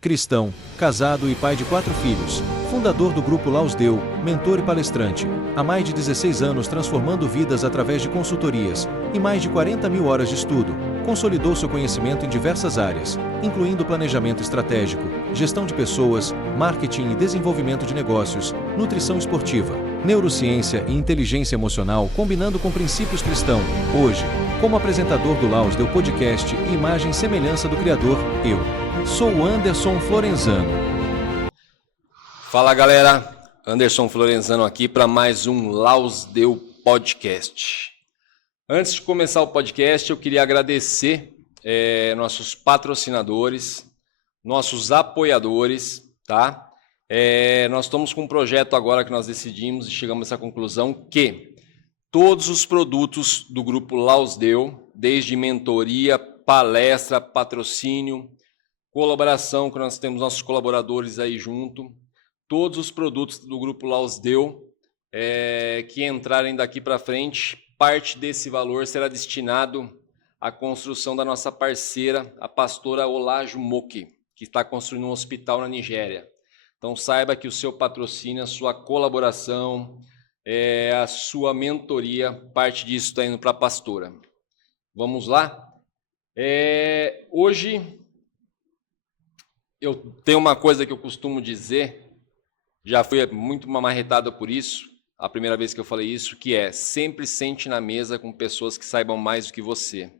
Cristão, casado e pai de 4 filhos, fundador do Grupo Lausdeu, mentor e palestrante, há mais de 16 anos transformando vidas através de consultorias e mais de 40 mil horas de estudo, consolidou seu conhecimento em diversas áreas, incluindo planejamento estratégico, gestão de pessoas, marketing e desenvolvimento de negócios, nutrição esportiva, neurociência e inteligência emocional combinando com princípios cristãos. Hoje, como apresentador do Lausdeu Podcast e imagem e semelhança do Criador, eu sou o Anderson Florenzano. Fala galera, Anderson Florenzano aqui para mais um Lausdeu Podcast. Antes de começar o podcast, eu queria agradecer nossos patrocinadores, nossos apoiadores, tá? Nós estamos com um projeto agora que nós decidimos e chegamos a essa conclusão que todos os produtos do Grupo Lausdeu, desde mentoria, palestra, patrocínio, colaboração, que nós temos nossos colaboradores aí junto, todos os produtos do Grupo Lausdeu que entrarem daqui para frente, parte desse valor será destinado à construção da nossa parceira, a pastora Olajumoke, que está construindo um hospital na Nigéria. Então saiba que o seu patrocínio, a sua colaboração, a sua mentoria, parte disso está indo para a pastora. Vamos lá? Hoje eu tenho uma coisa que eu costumo dizer, já fui muito marretado por isso, a primeira vez que eu falei isso, que é sempre sente na mesa com pessoas que saibam mais do que você.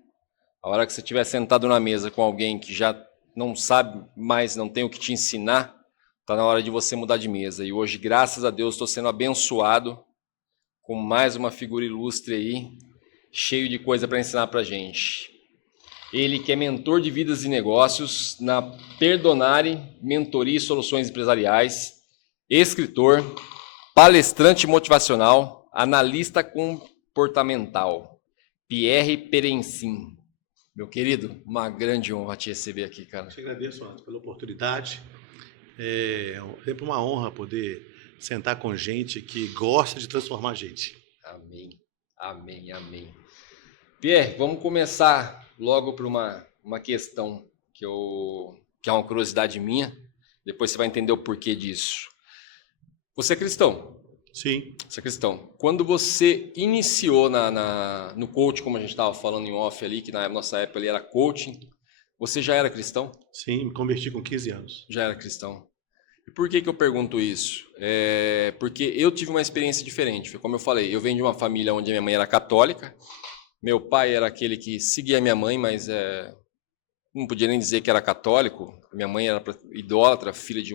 A hora que você estiver sentado na mesa com alguém que já não sabe mais, não tem o que te ensinar, está na hora de você mudar de mesa. E hoje, graças a Deus, estou sendo abençoado com mais uma figura ilustre aí, cheio de coisa para ensinar para a gente. Ele que é mentor de vidas e negócios na Perdonare Mentoria e Soluções Empresariais, escritor, palestrante motivacional, analista comportamental, Pierre Perencin. Meu querido, uma grande honra te receber aqui, cara. Eu te agradeço, Anderson, pela oportunidade. É sempre uma honra poder sentar com gente que gosta de transformar a gente. Amém, amém, amém. Pierre, vamos começar logo por uma questão que é uma curiosidade minha. Depois você vai entender o porquê disso. Você é cristão? Sim. Você é cristão. Quando você iniciou no coaching, como a gente estava falando em off ali, que na nossa época ali era coaching, você já era cristão? Sim, me converti com 15 anos. Já era cristão. E por que eu pergunto isso? Porque eu tive uma experiência diferente. Como eu falei, eu venho de uma família onde a minha mãe era católica. Meu pai era aquele que seguia a minha mãe, mas não podia nem dizer que era católico. Minha mãe era idólatra, filha de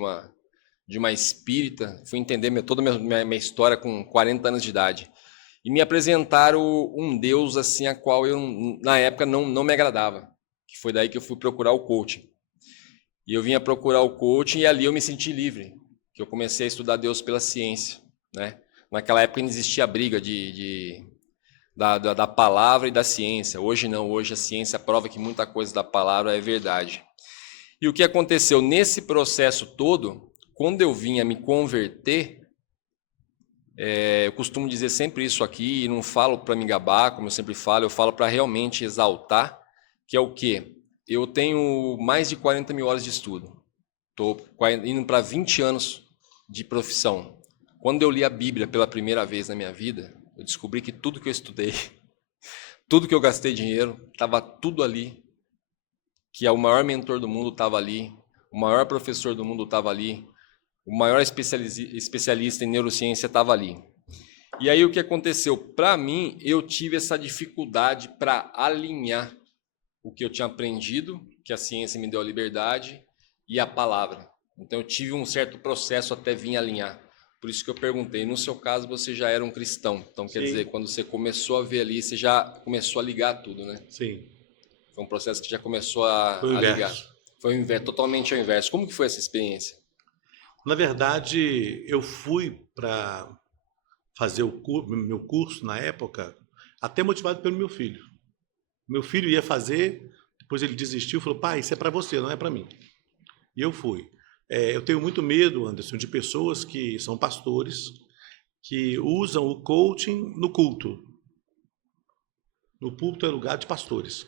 uma espírita. Fui entender toda a minha história com 40 anos de idade. E me apresentaram um Deus assim a qual eu, na época, não me agradava. Que foi daí que eu fui procurar o coaching. E eu vinha procurar o coaching e ali eu me senti livre. Que eu comecei a estudar Deus pela ciência, né? Naquela época não existia a briga da palavra e da ciência. Hoje não, hoje a ciência prova que muita coisa da palavra é verdade. E o que aconteceu nesse processo todo, quando eu vim a me converter, eu costumo dizer sempre isso aqui, e não falo para me gabar, como eu sempre falo, eu falo para realmente exaltar, que é o quê? Eu tenho mais de 40 mil horas de estudo. Estou indo para 20 anos de profissão. Quando eu li a Bíblia pela primeira vez na minha vida, eu descobri que tudo que eu estudei, tudo que eu gastei dinheiro, estava tudo ali. Que o maior mentor do mundo estava ali, o maior professor do mundo estava ali, o maior especialista em neurociência estava ali. E aí o que aconteceu? Para mim, eu tive essa dificuldade para alinhar o que eu tinha aprendido, que a ciência me deu a liberdade, e a palavra. Então eu tive um certo processo até vir alinhar. Por isso que eu perguntei, no seu caso você já era um cristão, então quer dizer, quando você começou a ver ali, você já começou a ligar tudo, né? Sim. Foi um processo que já começou a ligar. Foi o inverso, totalmente ao inverso. Como que foi essa experiência? Na verdade, eu fui para fazer meu curso na época, até motivado pelo meu filho. Meu filho ia fazer, depois ele desistiu, falou, pai, isso é para você, não é para mim. E eu fui. Eu tenho muito medo, Anderson, de pessoas que são pastores, que usam o coaching no culto. No púlpito é lugar de pastores.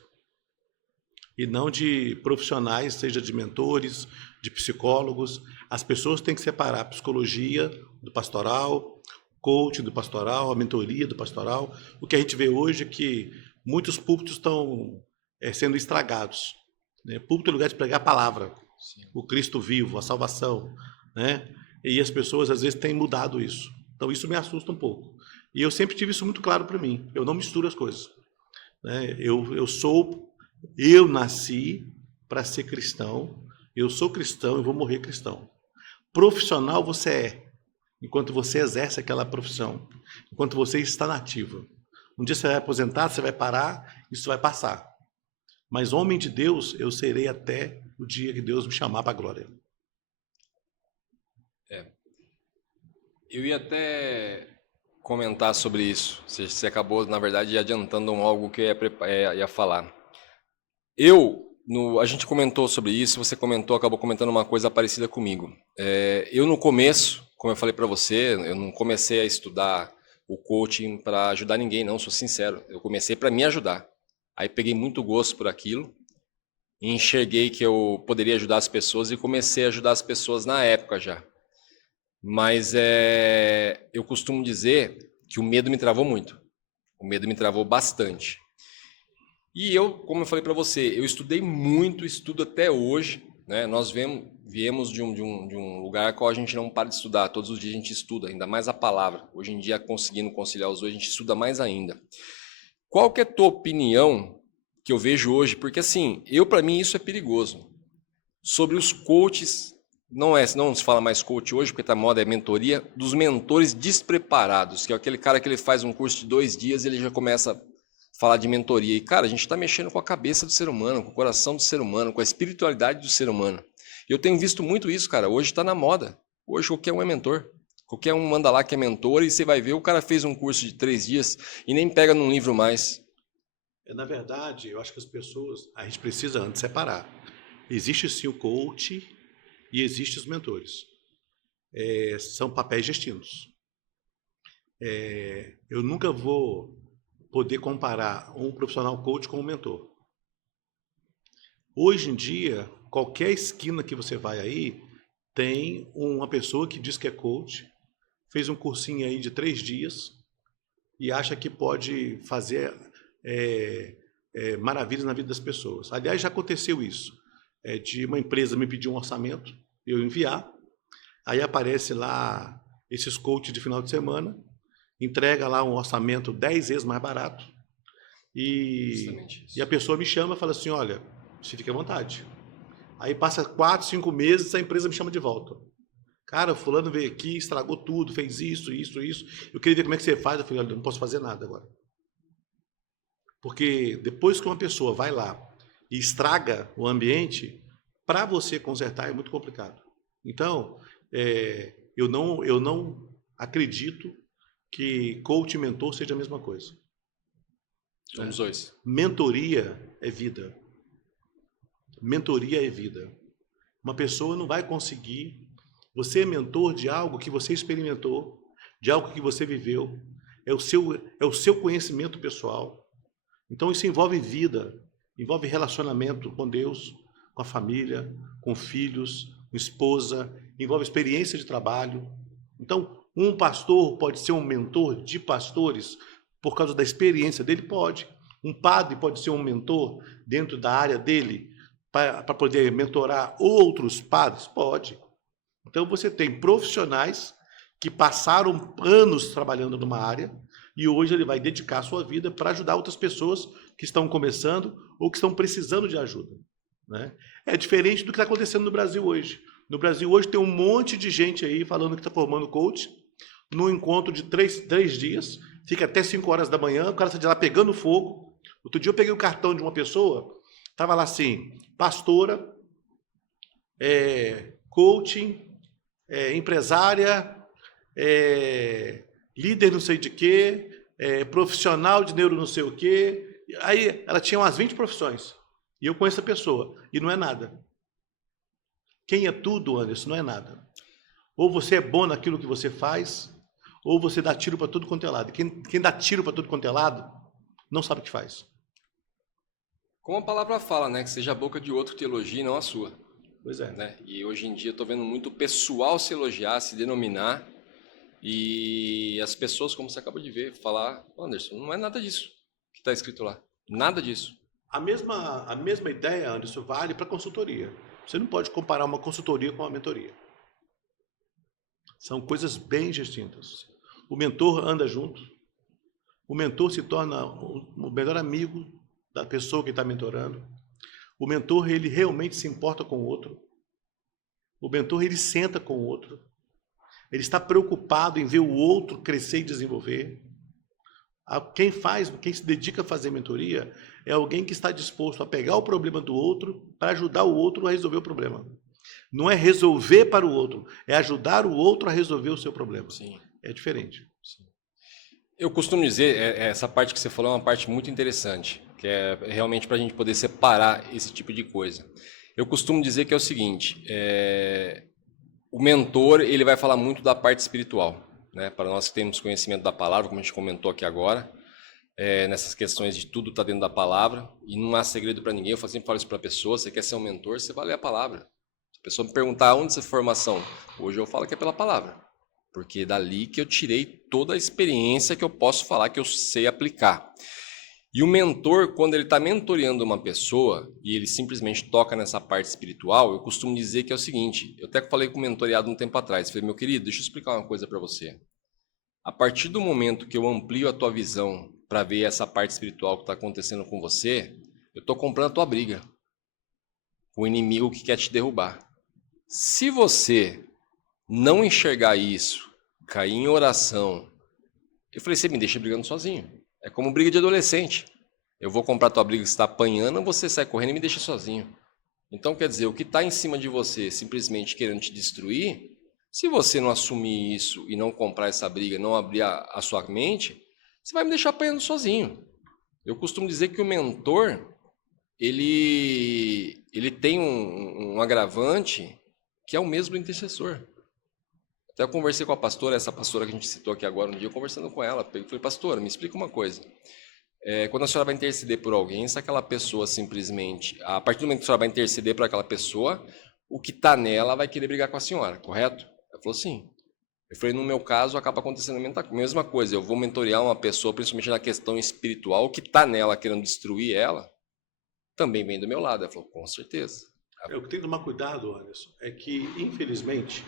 e não de profissionais, seja de mentores, de psicólogos. As pessoas têm que separar a psicologia do pastoral, coaching do pastoral, a mentoria do pastoral. O que a gente vê hoje é que muitos púlpitos estão sendo estragados. Né? Púlpito é lugar de pregar a palavra, o Cristo vivo, a salvação. Né? E as pessoas, às vezes, têm mudado isso. Então, isso me assusta um pouco. E eu sempre tive isso muito claro para mim. Eu não misturo as coisas. Né? Eu nasci para ser cristão, eu sou cristão e vou morrer cristão. Profissional você é, enquanto você exerce aquela profissão, enquanto você está na ativa. Um dia você vai aposentar, você vai parar, isso vai passar. Mas homem de Deus, eu serei até o dia que Deus me chamar para a glória. Eu ia até comentar sobre isso. Você acabou, na verdade, adiantando algo que eu ia falar. A gente comentou sobre isso, você acabou comentando uma coisa parecida comigo. Eu no começo, como eu falei para você, eu não comecei a estudar o coaching para ajudar ninguém, não, sou sincero. Eu comecei para me ajudar. Aí peguei muito gosto por aquilo, enxerguei que eu poderia ajudar as pessoas e comecei a ajudar as pessoas na época já. Mas eu costumo dizer que o medo me travou muito. O medo me travou bastante. E como eu falei para você, eu estudei muito, estudo até hoje. Né? Nós viemos de um lugar qual a gente não para de estudar. Todos os dias a gente estuda, ainda mais a palavra. Hoje em dia, conseguindo conciliar os dois, a gente estuda mais ainda. Qual que é a tua opinião que eu vejo hoje? Porque assim, para mim isso é perigoso. Sobre os coaches, não se fala mais coach hoje, porque tá moda, é mentoria, dos mentores despreparados, que é aquele cara que ele faz um curso de 2 dias e ele já começa a falar de mentoria. E, cara, a gente está mexendo com a cabeça do ser humano, com o coração do ser humano, com a espiritualidade do ser humano. E eu tenho visto muito isso, cara. Hoje está na moda. Hoje qualquer um é mentor. Qualquer um manda lá que é mentor e você vai ver, o cara fez um curso de 3 dias e nem pega num livro mais. Na verdade, eu acho que a gente precisa antes separar. Existe sim o coach e existem os mentores. São papéis distintos. Eu nunca vou poder comparar um profissional coach com um mentor. Hoje em dia, qualquer esquina que você vai aí, tem uma pessoa que diz que é coach, fez um cursinho aí de 3 dias e acha que pode fazer maravilhas na vida das pessoas. Aliás, já aconteceu isso. De uma empresa me pedir um orçamento, eu enviar, aí aparece lá esses coaches de final de semana, entrega lá um orçamento 10 vezes mais barato e a pessoa me chama e fala assim, olha, você fica à vontade. Aí passa 4, 5 meses, a empresa me chama de volta. Cara, fulano veio aqui, estragou tudo, fez isso. Eu queria ver como é que você faz. Eu falei, olha, eu não posso fazer nada agora. Porque depois que uma pessoa vai lá e estraga o ambiente, para você consertar é muito complicado. Então, eu não acredito que coach e mentor seja a mesma coisa. Somos dois. Mentoria é vida. Mentoria é vida. Uma pessoa não vai conseguir... Você é mentor de algo que você experimentou, de algo que você viveu. É o seu conhecimento pessoal. Então, isso envolve vida, envolve relacionamento com Deus, com a família, com filhos, com esposa, envolve experiência de trabalho. Então, um pastor pode ser um mentor de pastores por causa da experiência dele? Pode. Um padre pode ser um mentor dentro da área dele para poder mentorar outros padres? Pode. Então, você tem profissionais que passaram anos trabalhando numa área e hoje ele vai dedicar a sua vida para ajudar outras pessoas que estão começando ou que estão precisando de ajuda. Né? É diferente do que está acontecendo no Brasil hoje. No Brasil hoje tem um monte de gente aí falando que está formando coach, num encontro de 3 dias, fica até 5 horas da manhã, o cara está de lá pegando fogo. Outro dia eu peguei o cartão de uma pessoa, estava lá assim, pastora, coaching, empresária, líder não sei de quê, profissional de neuro não sei o quê. Aí ela tinha umas 20 profissões. E eu conheço a pessoa. E não é nada. Quem é tudo, Anderson, não é nada. Ou você é bom naquilo que você faz, ou você dá tiro para tudo quanto é lado. Quem dá tiro para tudo quanto é lado, não sabe o que faz. Como a palavra fala, né? Que seja a boca de outro que te elogie, não a sua. Pois é. Né? E hoje em dia eu estou vendo muito pessoal se elogiar, se denominar, e as pessoas, como você acabou de ver, falar, Anderson, não é nada disso que está escrito lá. Nada disso. A mesma ideia, Anderson, vale para consultoria. Você não pode comparar uma consultoria com uma mentoria. São coisas bem distintas. O mentor anda junto. O mentor se torna o melhor amigo da pessoa que está mentorando. O mentor, ele realmente se importa com o outro. O mentor, ele senta com o outro. Ele está preocupado em ver o outro crescer e desenvolver. Quem se dedica a fazer mentoria é alguém que está disposto a pegar o problema do outro para ajudar o outro a resolver o problema. Não é resolver para o outro, é ajudar o outro a resolver o seu problema. Sim. É diferente. Sim. Eu costumo dizer, essa parte que você falou é uma parte muito interessante, que é realmente para a gente poder separar esse tipo de coisa. Eu costumo dizer que é o seguinte, o mentor ele vai falar muito da parte espiritual, né? Para nós que temos conhecimento da palavra, como a gente comentou aqui agora, nessas questões de tudo está dentro da palavra, e não há segredo para ninguém. Eu sempre falo isso para a pessoa, você quer ser um mentor, você vai ler a palavra. Se a pessoa me perguntar onde essa formação, hoje eu falo que é pela palavra, porque é dali que eu tirei toda a experiência que eu posso falar, que eu sei aplicar. E o mentor, quando ele está mentoreando uma pessoa e ele simplesmente toca nessa parte espiritual, eu costumo dizer que é o seguinte, eu até falei com o mentoreado um tempo atrás, falei, meu querido, deixa eu explicar uma coisa para você. A partir do momento que eu amplio a tua visão para ver essa parte espiritual que está acontecendo com você, eu estou comprando a tua briga com o inimigo que quer te derrubar. Se você não enxergar isso, cair em oração, eu falei, você me deixa brigando sozinho. É como briga de adolescente. Eu vou comprar tua briga que você está apanhando, você sai correndo e me deixa sozinho. Então, quer dizer, o que está em cima de você simplesmente querendo te destruir, se você não assumir isso e não comprar essa briga, não abrir a sua mente, você vai me deixar apanhando sozinho. Eu costumo dizer que o mentor, ele tem um agravante que é o mesmo do intercessor. Até eu conversei com a pastora, essa pastora que a gente citou aqui agora, um dia, conversando com ela, falei, pastora, me explica uma coisa. Quando a senhora vai interceder por alguém, se aquela pessoa simplesmente, a partir do momento que a senhora vai interceder por aquela pessoa, o que está nela vai querer brigar com a senhora, correto? Ela falou, sim. Eu falei, no meu caso, acaba acontecendo a mesma coisa. Eu vou mentorear uma pessoa, principalmente na questão espiritual, o que está nela querendo destruir ela, também vem do meu lado. Ela falou, com certeza. O que tem que tomar cuidado, Anderson, é que, infelizmente,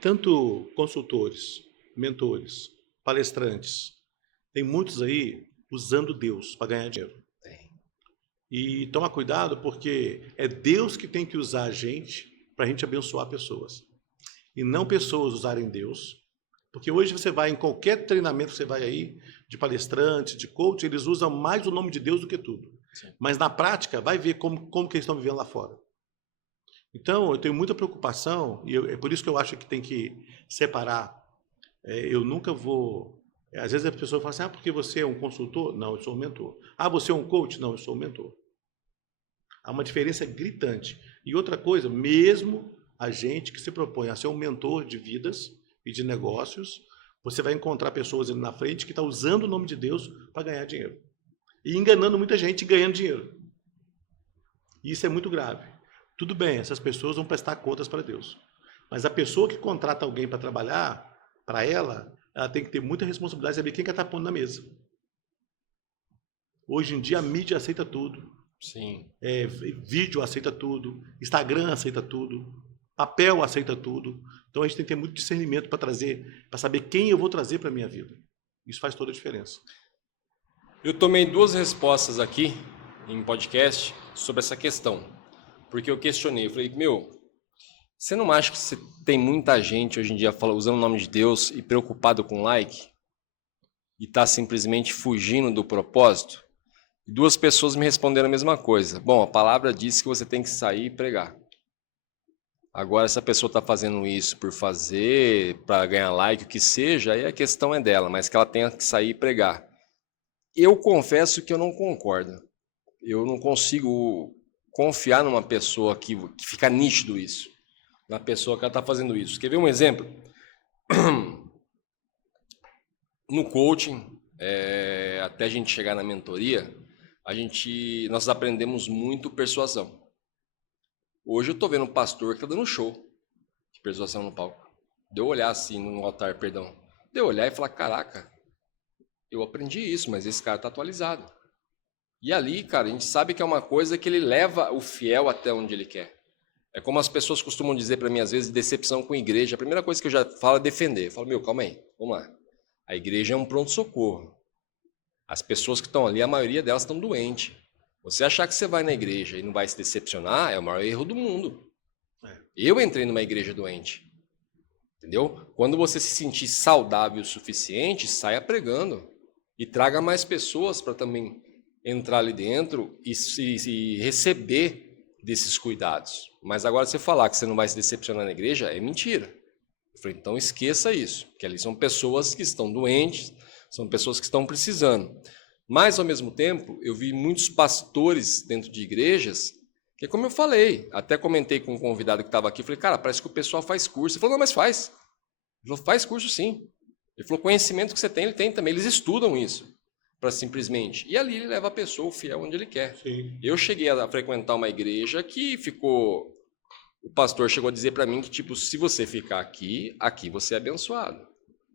tanto consultores, mentores, palestrantes, tem muitos aí usando Deus para ganhar dinheiro. E toma cuidado porque é Deus que tem que usar a gente para a gente abençoar pessoas. E não pessoas usarem Deus. Porque hoje você vai em qualquer treinamento que você vai aí, de palestrante, de coach, eles usam mais o nome de Deus do que tudo. Sim. Mas na prática, vai ver como que eles estão vivendo lá fora. Então, eu tenho muita preocupação, e é por isso que eu acho que tem que separar. Eu nunca vou... Às vezes a pessoa fala assim, porque você é um consultor? Não, eu sou um mentor. Você é um coach? Não, eu sou um mentor. Há uma diferença gritante. E outra coisa, mesmo a gente que se propõe a ser um mentor de vidas e de negócios, você vai encontrar pessoas ali na frente que estão usando o nome de Deus para ganhar dinheiro. E enganando muita gente e ganhando dinheiro. E isso é muito grave. Tudo bem, essas pessoas vão prestar contas para Deus. Mas a pessoa que contrata alguém para trabalhar, para ela tem que ter muita responsabilidade de saber quem que está pondo na mesa. Hoje em dia a mídia aceita tudo. Sim. Vídeo aceita tudo, Instagram aceita tudo, papel aceita tudo. Então a gente tem que ter muito discernimento para saber quem eu vou trazer para a minha vida. Isso faz toda a diferença. Eu tomei 2 respostas aqui em podcast sobre essa questão. Porque eu questionei, eu falei, você não acha que tem muita gente hoje em dia usando o nome de Deus e preocupado com like? E está simplesmente fugindo do propósito? 2 pessoas me responderam a mesma coisa. Bom, a palavra diz que você tem que sair e pregar. Agora, se a pessoa está fazendo isso por fazer, para ganhar like, o que seja, aí a questão é dela, mas que ela tenha que sair e pregar. Eu confesso que eu não concordo. Eu não consigo confiar numa pessoa que fica nítido isso, na pessoa que ela está fazendo isso. Quer ver um exemplo? No coaching, até a gente chegar na mentoria, nós aprendemos muito persuasão. Hoje eu estou vendo um pastor que está dando show de persuasão no palco. De eu olhar assim, no altar, perdão. De eu olhar e falar, caraca, eu aprendi isso, mas esse cara está atualizado. E ali, cara, a gente sabe que é uma coisa que ele leva o fiel até onde ele quer. É como as pessoas costumam dizer para mim, às vezes, decepção com a igreja. A primeira coisa que eu já falo é defender. Eu falo, calma aí, vamos lá. A igreja é um pronto-socorro. As pessoas que estão ali, a maioria delas estão doentes. Você achar que você vai na igreja e não vai se decepcionar é o maior erro do mundo. Eu entrei numa igreja doente. Entendeu? Quando você se sentir saudável o suficiente, saia pregando. E traga mais pessoas para também entrar ali dentro e receber desses cuidados. Mas agora você falar que você não vai se decepcionar na igreja, é mentira. Eu falei, então esqueça isso. Que ali são pessoas que estão doentes, são pessoas que estão precisando. Mas, ao mesmo tempo, eu vi muitos pastores dentro de igrejas, que como eu falei, até comentei com um convidado que estava aqui, falei, cara, parece que o pessoal faz curso. Ele falou, não, mas faz. Ele falou, faz curso sim. Ele falou, conhecimento que você tem, ele tem também. Eles estudam isso, para simplesmente. E ali ele leva a pessoa, o fiel, onde ele quer. Sim. Eu cheguei a frequentar uma igreja que ficou... O pastor chegou a dizer para mim que, tipo, se você ficar aqui, aqui você é abençoado.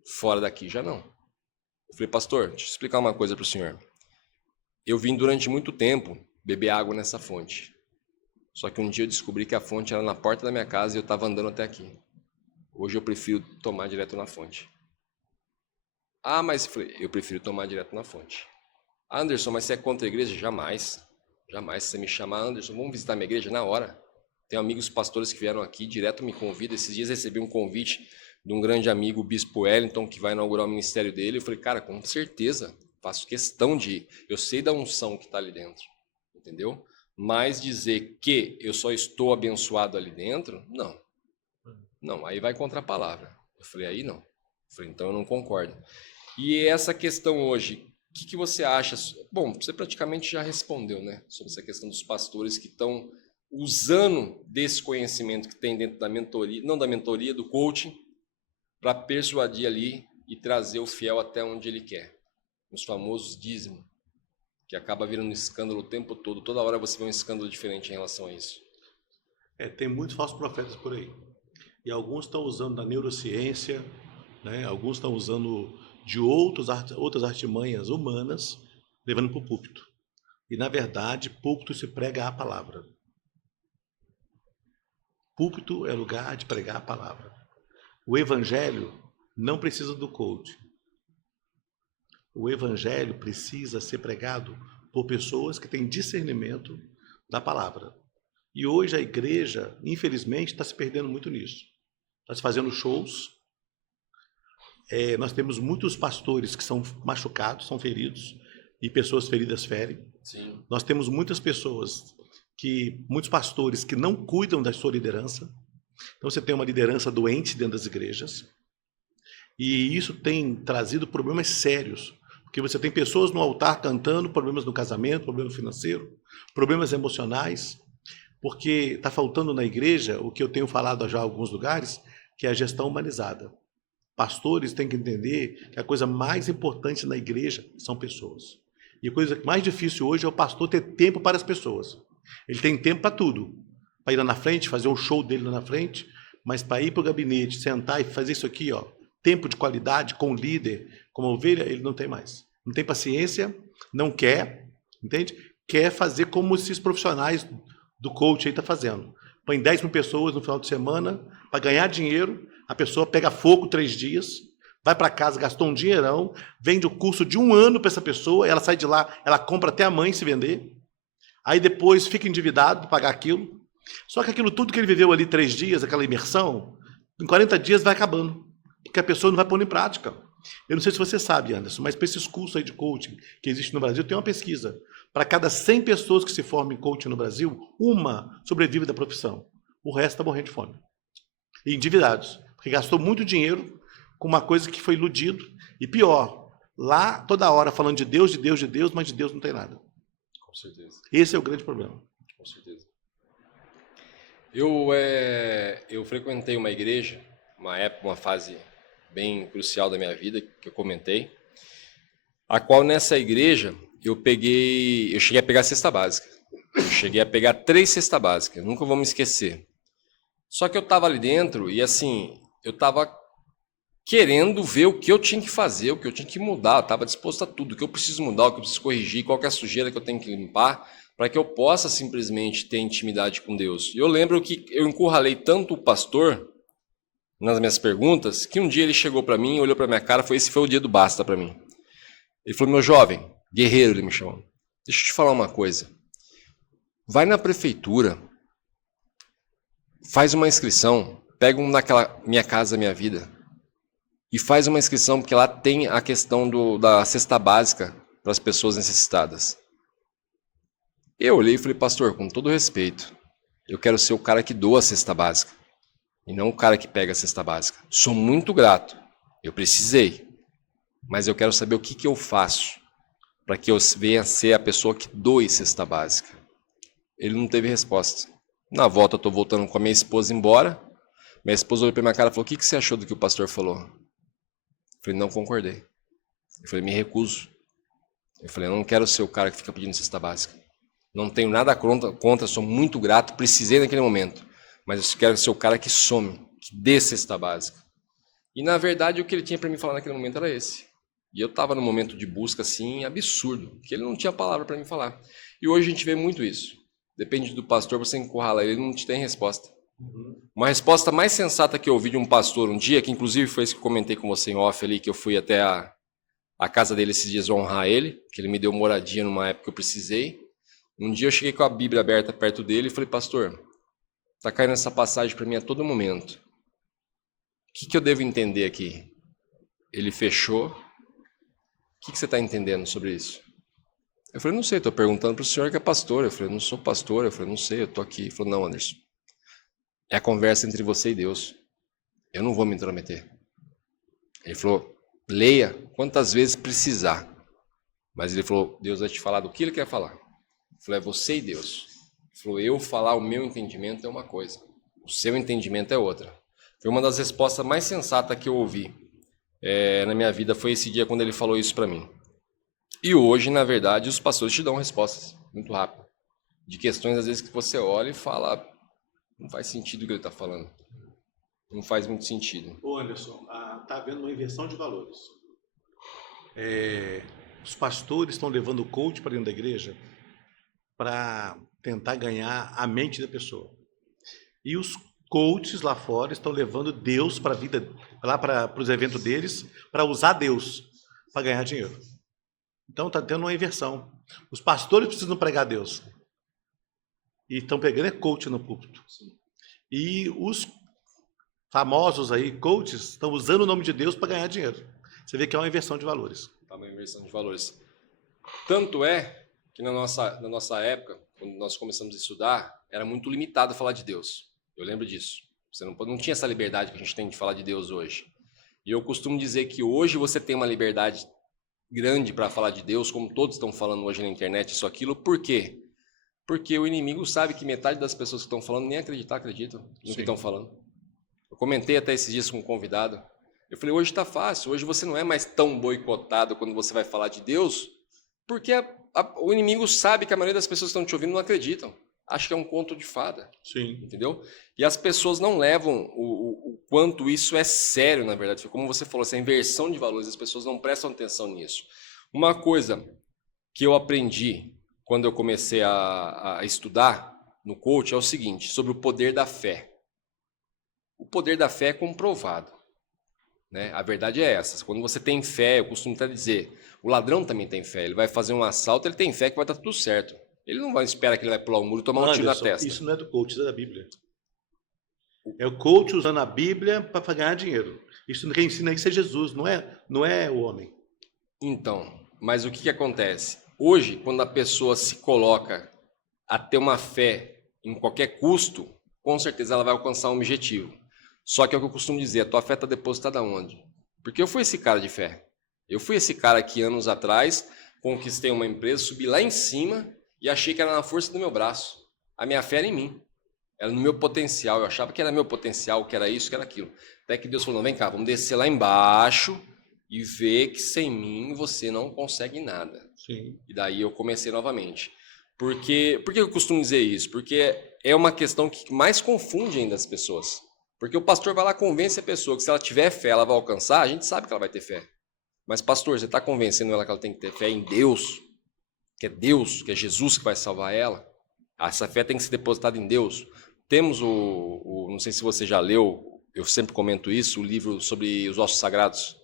Fora daqui já não. Eu falei, pastor, deixa eu explicar uma coisa para o senhor. Eu vim durante muito tempo beber água nessa fonte. Só que um dia eu descobri que a fonte era na porta da minha casa e eu estava andando até aqui. Hoje eu prefiro tomar direto na fonte. Ah, mas eu prefiro tomar direto na fonte. Anderson, mas você é contra a igreja? Jamais. Jamais. Se você me chamar, Anderson, vamos visitar minha igreja? Na hora. Tenho amigos pastores que vieram aqui, direto me convidam. Esses dias recebi um convite de um grande amigo, o Bispo Wellington, que vai inaugurar o ministério dele. Eu falei, cara, com certeza, faço questão de ir. Eu sei da unção que está ali dentro, entendeu? Mas dizer que eu só estou abençoado ali dentro, não. Não, aí vai contra a palavra. Eu falei, aí não. Eu falei, então eu não concordo. E essa questão hoje, o que você acha? Bom, você praticamente já respondeu, né? Sobre essa questão dos pastores que estão usando desse conhecimento que tem dentro da mentoria, não da mentoria, do coaching, para persuadir ali e trazer o fiel até onde ele quer. Os famosos dízimos, que acaba virando escândalo o tempo todo. Toda hora você vê um escândalo diferente em relação a isso. Tem muitos falsos profetas por aí. E alguns estão usando da neurociência, né? Alguns estão usando de outras artimanhas humanas, levando para o púlpito. E, na verdade, púlpito se prega a palavra. Púlpito é lugar de pregar a palavra. O evangelho não precisa do coach. O evangelho precisa ser pregado por pessoas que têm discernimento da palavra. E hoje a igreja, infelizmente, está se perdendo muito nisso. Está se fazendo shows. Nós temos muitos pastores que são machucados, são feridos, e pessoas feridas ferem. Sim. Nós temos muitos pastores que não cuidam da sua liderança. Então você tem uma liderança doente dentro das igrejas. E isso tem trazido problemas sérios. Porque você tem pessoas no altar cantando, problemas no casamento, problema financeiro, problemas emocionais. Porque está faltando na igreja, o que eu tenho falado já em alguns lugares, que é a gestão humanizada. Pastores têm que entender que a coisa mais importante na igreja são pessoas. E a coisa mais difícil hoje é o pastor ter tempo para as pessoas. Ele tem tempo para tudo. Para ir lá na frente, fazer um show dele lá na frente, mas para ir para o gabinete, sentar e fazer isso aqui, ó, tempo de qualidade com o líder, como ovelha, ele não tem mais. Não tem paciência, não quer, entende? Quer fazer como esses profissionais do coach aí estão fazendo. Põe 10 mil pessoas no final de semana para ganhar dinheiro, a pessoa pega fogo 3 dias, vai para casa, gastou um dinheirão, vende o curso de 1 ano para essa pessoa, ela sai de lá, ela compra até a mãe se vender, aí depois fica endividado para pagar aquilo. Só que aquilo tudo que ele viveu ali 3 dias, aquela imersão, em 40 dias vai acabando, porque a pessoa não vai pondo em prática. Eu não sei se você sabe, Anderson, mas para esses cursos aí de coaching que existem no Brasil, tem uma pesquisa. Para cada 100 pessoas que se formam em coaching no Brasil, uma sobrevive da profissão. O resto está morrendo de fome. E endividados, porque gastou muito dinheiro com uma coisa que foi iludido. E pior, lá toda hora falando de Deus, mas de Deus não tem nada. Com certeza. Esse é o grande problema. Com certeza. Eu frequentei uma igreja, uma época, uma fase bem crucial da minha vida, que eu comentei, a qual nessa igreja eu cheguei a pegar a cesta básica. Eu cheguei a pegar 3 cestas básicas, eu nunca vou me esquecer. Só que eu estava ali dentro e assim, eu estava querendo ver o que eu tinha que fazer, o que eu tinha que mudar, eu estava disposto a tudo, o que eu preciso mudar, o que eu preciso corrigir, qual que é a sujeira que eu tenho que limpar, para que eu possa simplesmente ter intimidade com Deus. E eu lembro que eu encurralei tanto o pastor nas minhas perguntas, que um dia ele chegou para mim, olhou para minha cara, esse foi o dia do basta para mim. Ele falou: meu jovem, guerreiro, ele me chamou, deixa eu te falar uma coisa. Vai na prefeitura, faz uma inscrição, pega um naquela Minha Casa Minha Vida e faz uma inscrição, porque lá tem a questão da cesta básica para as pessoas necessitadas. Eu olhei e falei: pastor, com todo respeito, eu quero ser o cara que doa a cesta básica e não o cara que pega a cesta básica. Sou muito grato, eu precisei, mas eu quero saber o que eu faço para que eu venha ser a pessoa que doe cesta básica. Ele não teve resposta. Na volta, eu estou voltando com a minha esposa embora. Minha esposa olhou para minha cara e falou: o que você achou do que o pastor falou? Eu falei: não concordei. Eu falei: me recuso. Eu falei: eu não quero ser o cara que fica pedindo cesta básica. Não tenho nada contra, sou muito grato, precisei naquele momento. Mas eu quero ser o cara que some, que dê cesta básica. E, na verdade, o que ele tinha para me falar naquele momento era esse. E eu estava num momento de busca, assim, absurdo, que ele não tinha palavra para me falar. E hoje a gente vê muito isso. Depende do pastor, você encurrala ele não te tem resposta. Uma resposta mais sensata que eu ouvi de um pastor um dia, que inclusive foi isso que eu comentei com você em off ali, que eu fui até a casa dele esses dias honrar ele, que ele me deu moradia numa época que eu precisei. Um dia eu cheguei com a Bíblia aberta perto dele e falei: pastor, tá caindo essa passagem para mim a todo momento. O que eu devo entender aqui? Ele fechou. O que você está entendendo sobre isso? Eu falei: não sei, estou perguntando para o senhor que é pastor. Eu falei: não sou pastor. Eu falei: não sei, eu estou aqui. Ele falou: não, Anderson, é a conversa entre você e Deus. Eu não vou me intrometer. Ele falou: leia quantas vezes precisar. Mas ele falou: Deus vai te falar do que ele quer falar. Eu falei: é você e Deus. Ele falou: eu falar o meu entendimento é uma coisa, o seu entendimento é outra. Foi uma das respostas mais sensatas que eu ouvi na minha vida, foi esse dia quando ele falou isso para mim. E hoje, na verdade, os pastores te dão respostas muito rápido, de questões às vezes que você olha e fala: não faz sentido o que ele está falando. Não faz muito sentido. Ô Anderson, está havendo uma inversão de valores. Os pastores estão levando o coach para dentro da igreja para tentar ganhar a mente da pessoa. E os coaches lá fora estão levando Deus para a vida, lá para os eventos deles, para usar Deus para ganhar dinheiro. Então está tendo uma inversão. Os pastores precisam pregar Deus. E estão pegando coach no púlpito. E os famosos aí, coaches, estão usando o nome de Deus para ganhar dinheiro. Você vê que é uma inversão de valores. É uma inversão de valores. Tanto é que na nossa época, quando nós começamos a estudar, era muito limitado falar de Deus. Eu lembro disso. Você não tinha essa liberdade que a gente tem de falar de Deus hoje. E eu costumo dizer que hoje você tem uma liberdade grande para falar de Deus, como todos estão falando hoje na internet, isso, aquilo. Por quê? Porque o inimigo sabe que metade das pessoas que estão falando nem acreditam no que estão falando. Eu comentei até esses dias com um convidado. Eu falei: hoje está fácil, hoje você não é mais tão boicotado quando você vai falar de Deus, porque o inimigo sabe que a maioria das pessoas que estão te ouvindo não acreditam. Acha que é um conto de fada. Sim. Entendeu? E as pessoas não levam o quanto isso é sério, na verdade. Como você falou, essa inversão de valores, as pessoas não prestam atenção nisso. Uma coisa que eu aprendi quando eu comecei a estudar no coach é o seguinte, sobre o poder da fé. O poder da fé é comprovado. Né? A verdade é essa. Quando você tem fé, eu costumo até dizer, o ladrão também tem fé. Ele vai fazer um assalto, ele tem fé que vai estar tudo certo. Ele não vai esperar que ele vai pular o muro e tomar um tiro na testa. Isso não é do coach, isso é da Bíblia. É o coach usando a Bíblia para ganhar dinheiro. Isso quem ensina isso é Jesus, não é o homem. Então, mas o que acontece? Hoje, quando a pessoa se coloca a ter uma fé em qualquer custo, com certeza ela vai alcançar um objetivo. Só que é o que eu costumo dizer, a tua fé está depositada onde? Porque eu fui esse cara de fé. Eu fui esse cara que anos atrás conquistei uma empresa, subi lá em cima e achei que era na força do meu braço. A minha fé era em mim. Era no meu potencial. Eu achava que era meu potencial, que era isso, que era aquilo. Até que Deus falou: não, vem cá, vamos descer lá embaixo e ver que sem mim você não consegue nada. Sim. E daí eu comecei novamente. Por que eu costumo dizer isso? Porque é uma questão que mais confunde ainda as pessoas. Porque o pastor vai lá e convence a pessoa que se ela tiver fé, ela vai alcançar, a gente sabe que ela vai ter fé. Mas, pastor, você está convencendo ela que ela tem que ter fé em Deus, que é Jesus que vai salvar ela? Essa fé tem que ser depositada em Deus. Temos não sei se você já leu, eu sempre comento isso, o livro sobre os ossos sagrados.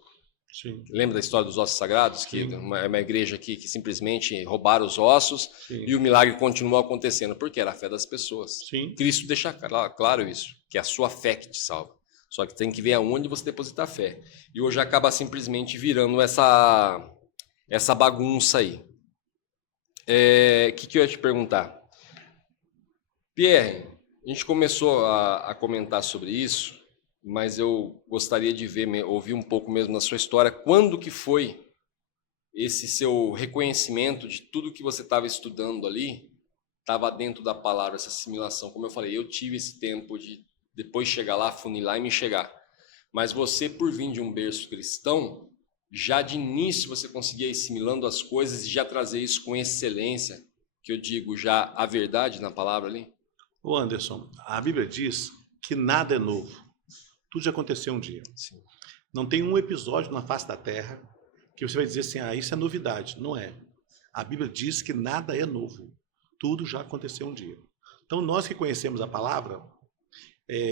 Sim. Lembra da história dos ossos sagrados? Que Sim. é uma igreja aqui que simplesmente roubaram os ossos. Sim. E o milagre continuou acontecendo, porque era a fé das pessoas. Sim. Cristo deixa claro isso, que é a sua fé que te salva. Só que tem que ver aonde você deposita a fé. E hoje acaba simplesmente virando essa bagunça aí. Que eu ia te perguntar? Pierre, a gente começou a comentar sobre isso, mas eu gostaria de ouvir um pouco mesmo na sua história, quando que foi esse seu reconhecimento de tudo que você estava estudando ali, estava dentro da palavra, essa assimilação. Como eu falei, eu tive esse tempo de depois chegar lá, funilar e me chegar. Mas você, por vir de um berço cristão, já de início você conseguia ir assimilando as coisas e já trazer isso com excelência, que eu digo já a verdade na palavra ali? Ô Anderson, a Bíblia diz que nada é novo. Tudo já aconteceu um dia. Sim. Não tem um episódio na face da Terra que você vai dizer assim, isso é novidade. Não é. A Bíblia diz que nada é novo. Tudo já aconteceu um dia. Então, nós que conhecemos a palavra,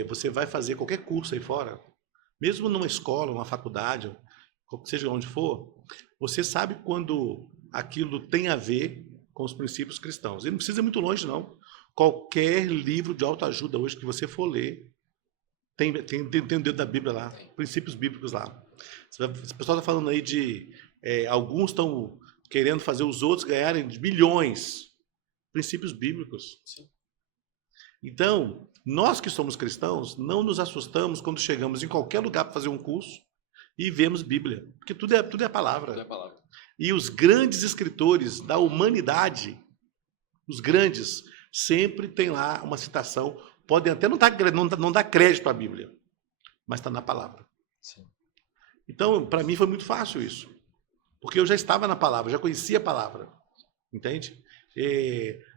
você vai fazer qualquer curso aí fora, mesmo numa escola, numa faculdade, seja onde for, você sabe quando aquilo tem a ver com os princípios cristãos. E não precisa ir muito longe, não. Qualquer livro de autoajuda hoje que você for ler, tem dentro da Bíblia lá, princípios bíblicos lá. O pessoal está falando aí de... alguns estão querendo fazer os outros ganharem milhões. Princípios bíblicos. Sim. Então, nós que somos cristãos, não nos assustamos quando chegamos em qualquer lugar para fazer um curso e vemos Bíblia. Porque tudo é a palavra. Tudo é a palavra. E os grandes escritores da humanidade, os grandes, sempre tem lá uma citação. Podem até não dar crédito à Bíblia, mas está na palavra. Sim. Então, para mim foi muito fácil isso. Porque eu já estava na palavra, já conhecia a palavra. Entende?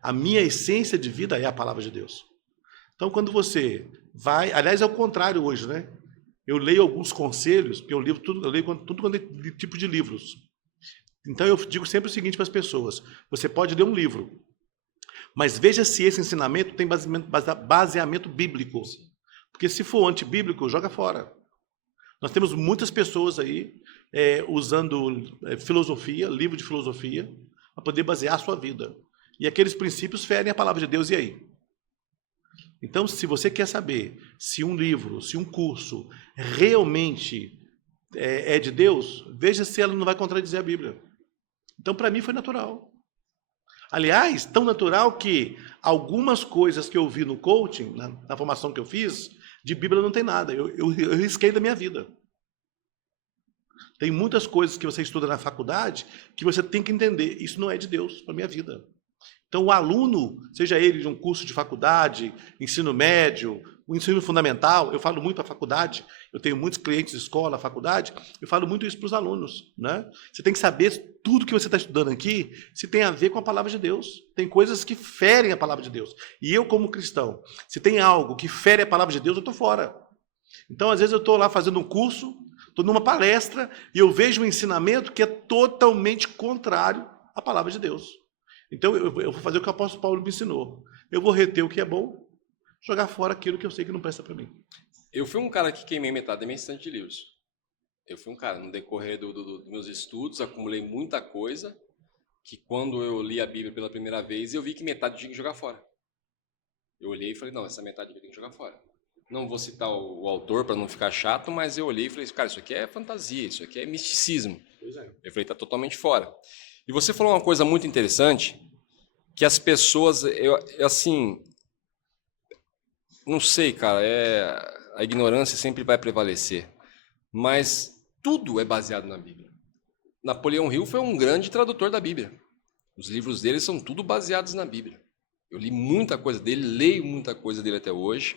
A minha essência de vida é a palavra de Deus. Então, quando você vai... Aliás, é o contrário hoje, né? Eu leio alguns conselhos, porque eu leio tudo quanto é tipo de livros. Então, eu digo sempre o seguinte para as pessoas. Você pode ler um livro, mas veja se esse ensinamento tem baseamento bíblico. Porque se for antibíblico, joga fora. Nós temos muitas pessoas aí usando filosofia, livro de filosofia, para poder basear a sua vida. E aqueles princípios ferem a palavra de Deus, e aí? Então, se você quer saber se um livro, se um curso realmente é de Deus, veja se ela não vai contradizer a Bíblia. Então, para mim, foi natural. Aliás, tão natural que algumas coisas que eu vi no coaching, na formação que eu fiz, de Bíblia não tem nada. Eu risquei da minha vida. Tem muitas coisas que você estuda na faculdade que você tem que entender. Isso não é de Deus para a minha vida. Então, o aluno, seja ele de um curso de faculdade, ensino médio, o ensino fundamental, eu falo muito para a faculdade, eu tenho muitos clientes de escola, faculdade, eu falo muito isso para os alunos, né? Você tem que saber tudo que você está estudando aqui, se tem a ver com a palavra de Deus. Tem coisas que ferem a palavra de Deus. E eu, como cristão, se tem algo que fere a palavra de Deus, eu estou fora. Então, às vezes, eu estou lá fazendo um curso, estou numa palestra, e eu vejo um ensinamento que é totalmente contrário à palavra de Deus. Então, eu vou fazer o que o apóstolo Paulo me ensinou. Eu vou reter o que é bom, jogar fora aquilo que eu sei que não presta para mim. Eu fui um cara que queimei metade da minha estante de livros. Eu fui um cara, no decorrer dos meus estudos, acumulei muita coisa, que quando eu li a Bíblia pela primeira vez, eu vi que metade eu tinha que jogar fora. Eu olhei e falei, não, essa metade eu tenho que jogar fora. Não vou citar o autor para não ficar chato, mas eu olhei e falei, cara, isso aqui é fantasia, isso aqui é misticismo. Pois é. Eu falei, está totalmente fora. E você falou uma coisa muito interessante, que as pessoas, assim, não sei, cara, a ignorância sempre vai prevalecer, mas tudo é baseado na Bíblia. Napoleão Hill foi um grande tradutor da Bíblia. Os livros dele são tudo baseados na Bíblia. Eu li muita coisa dele, leio muita coisa dele até hoje,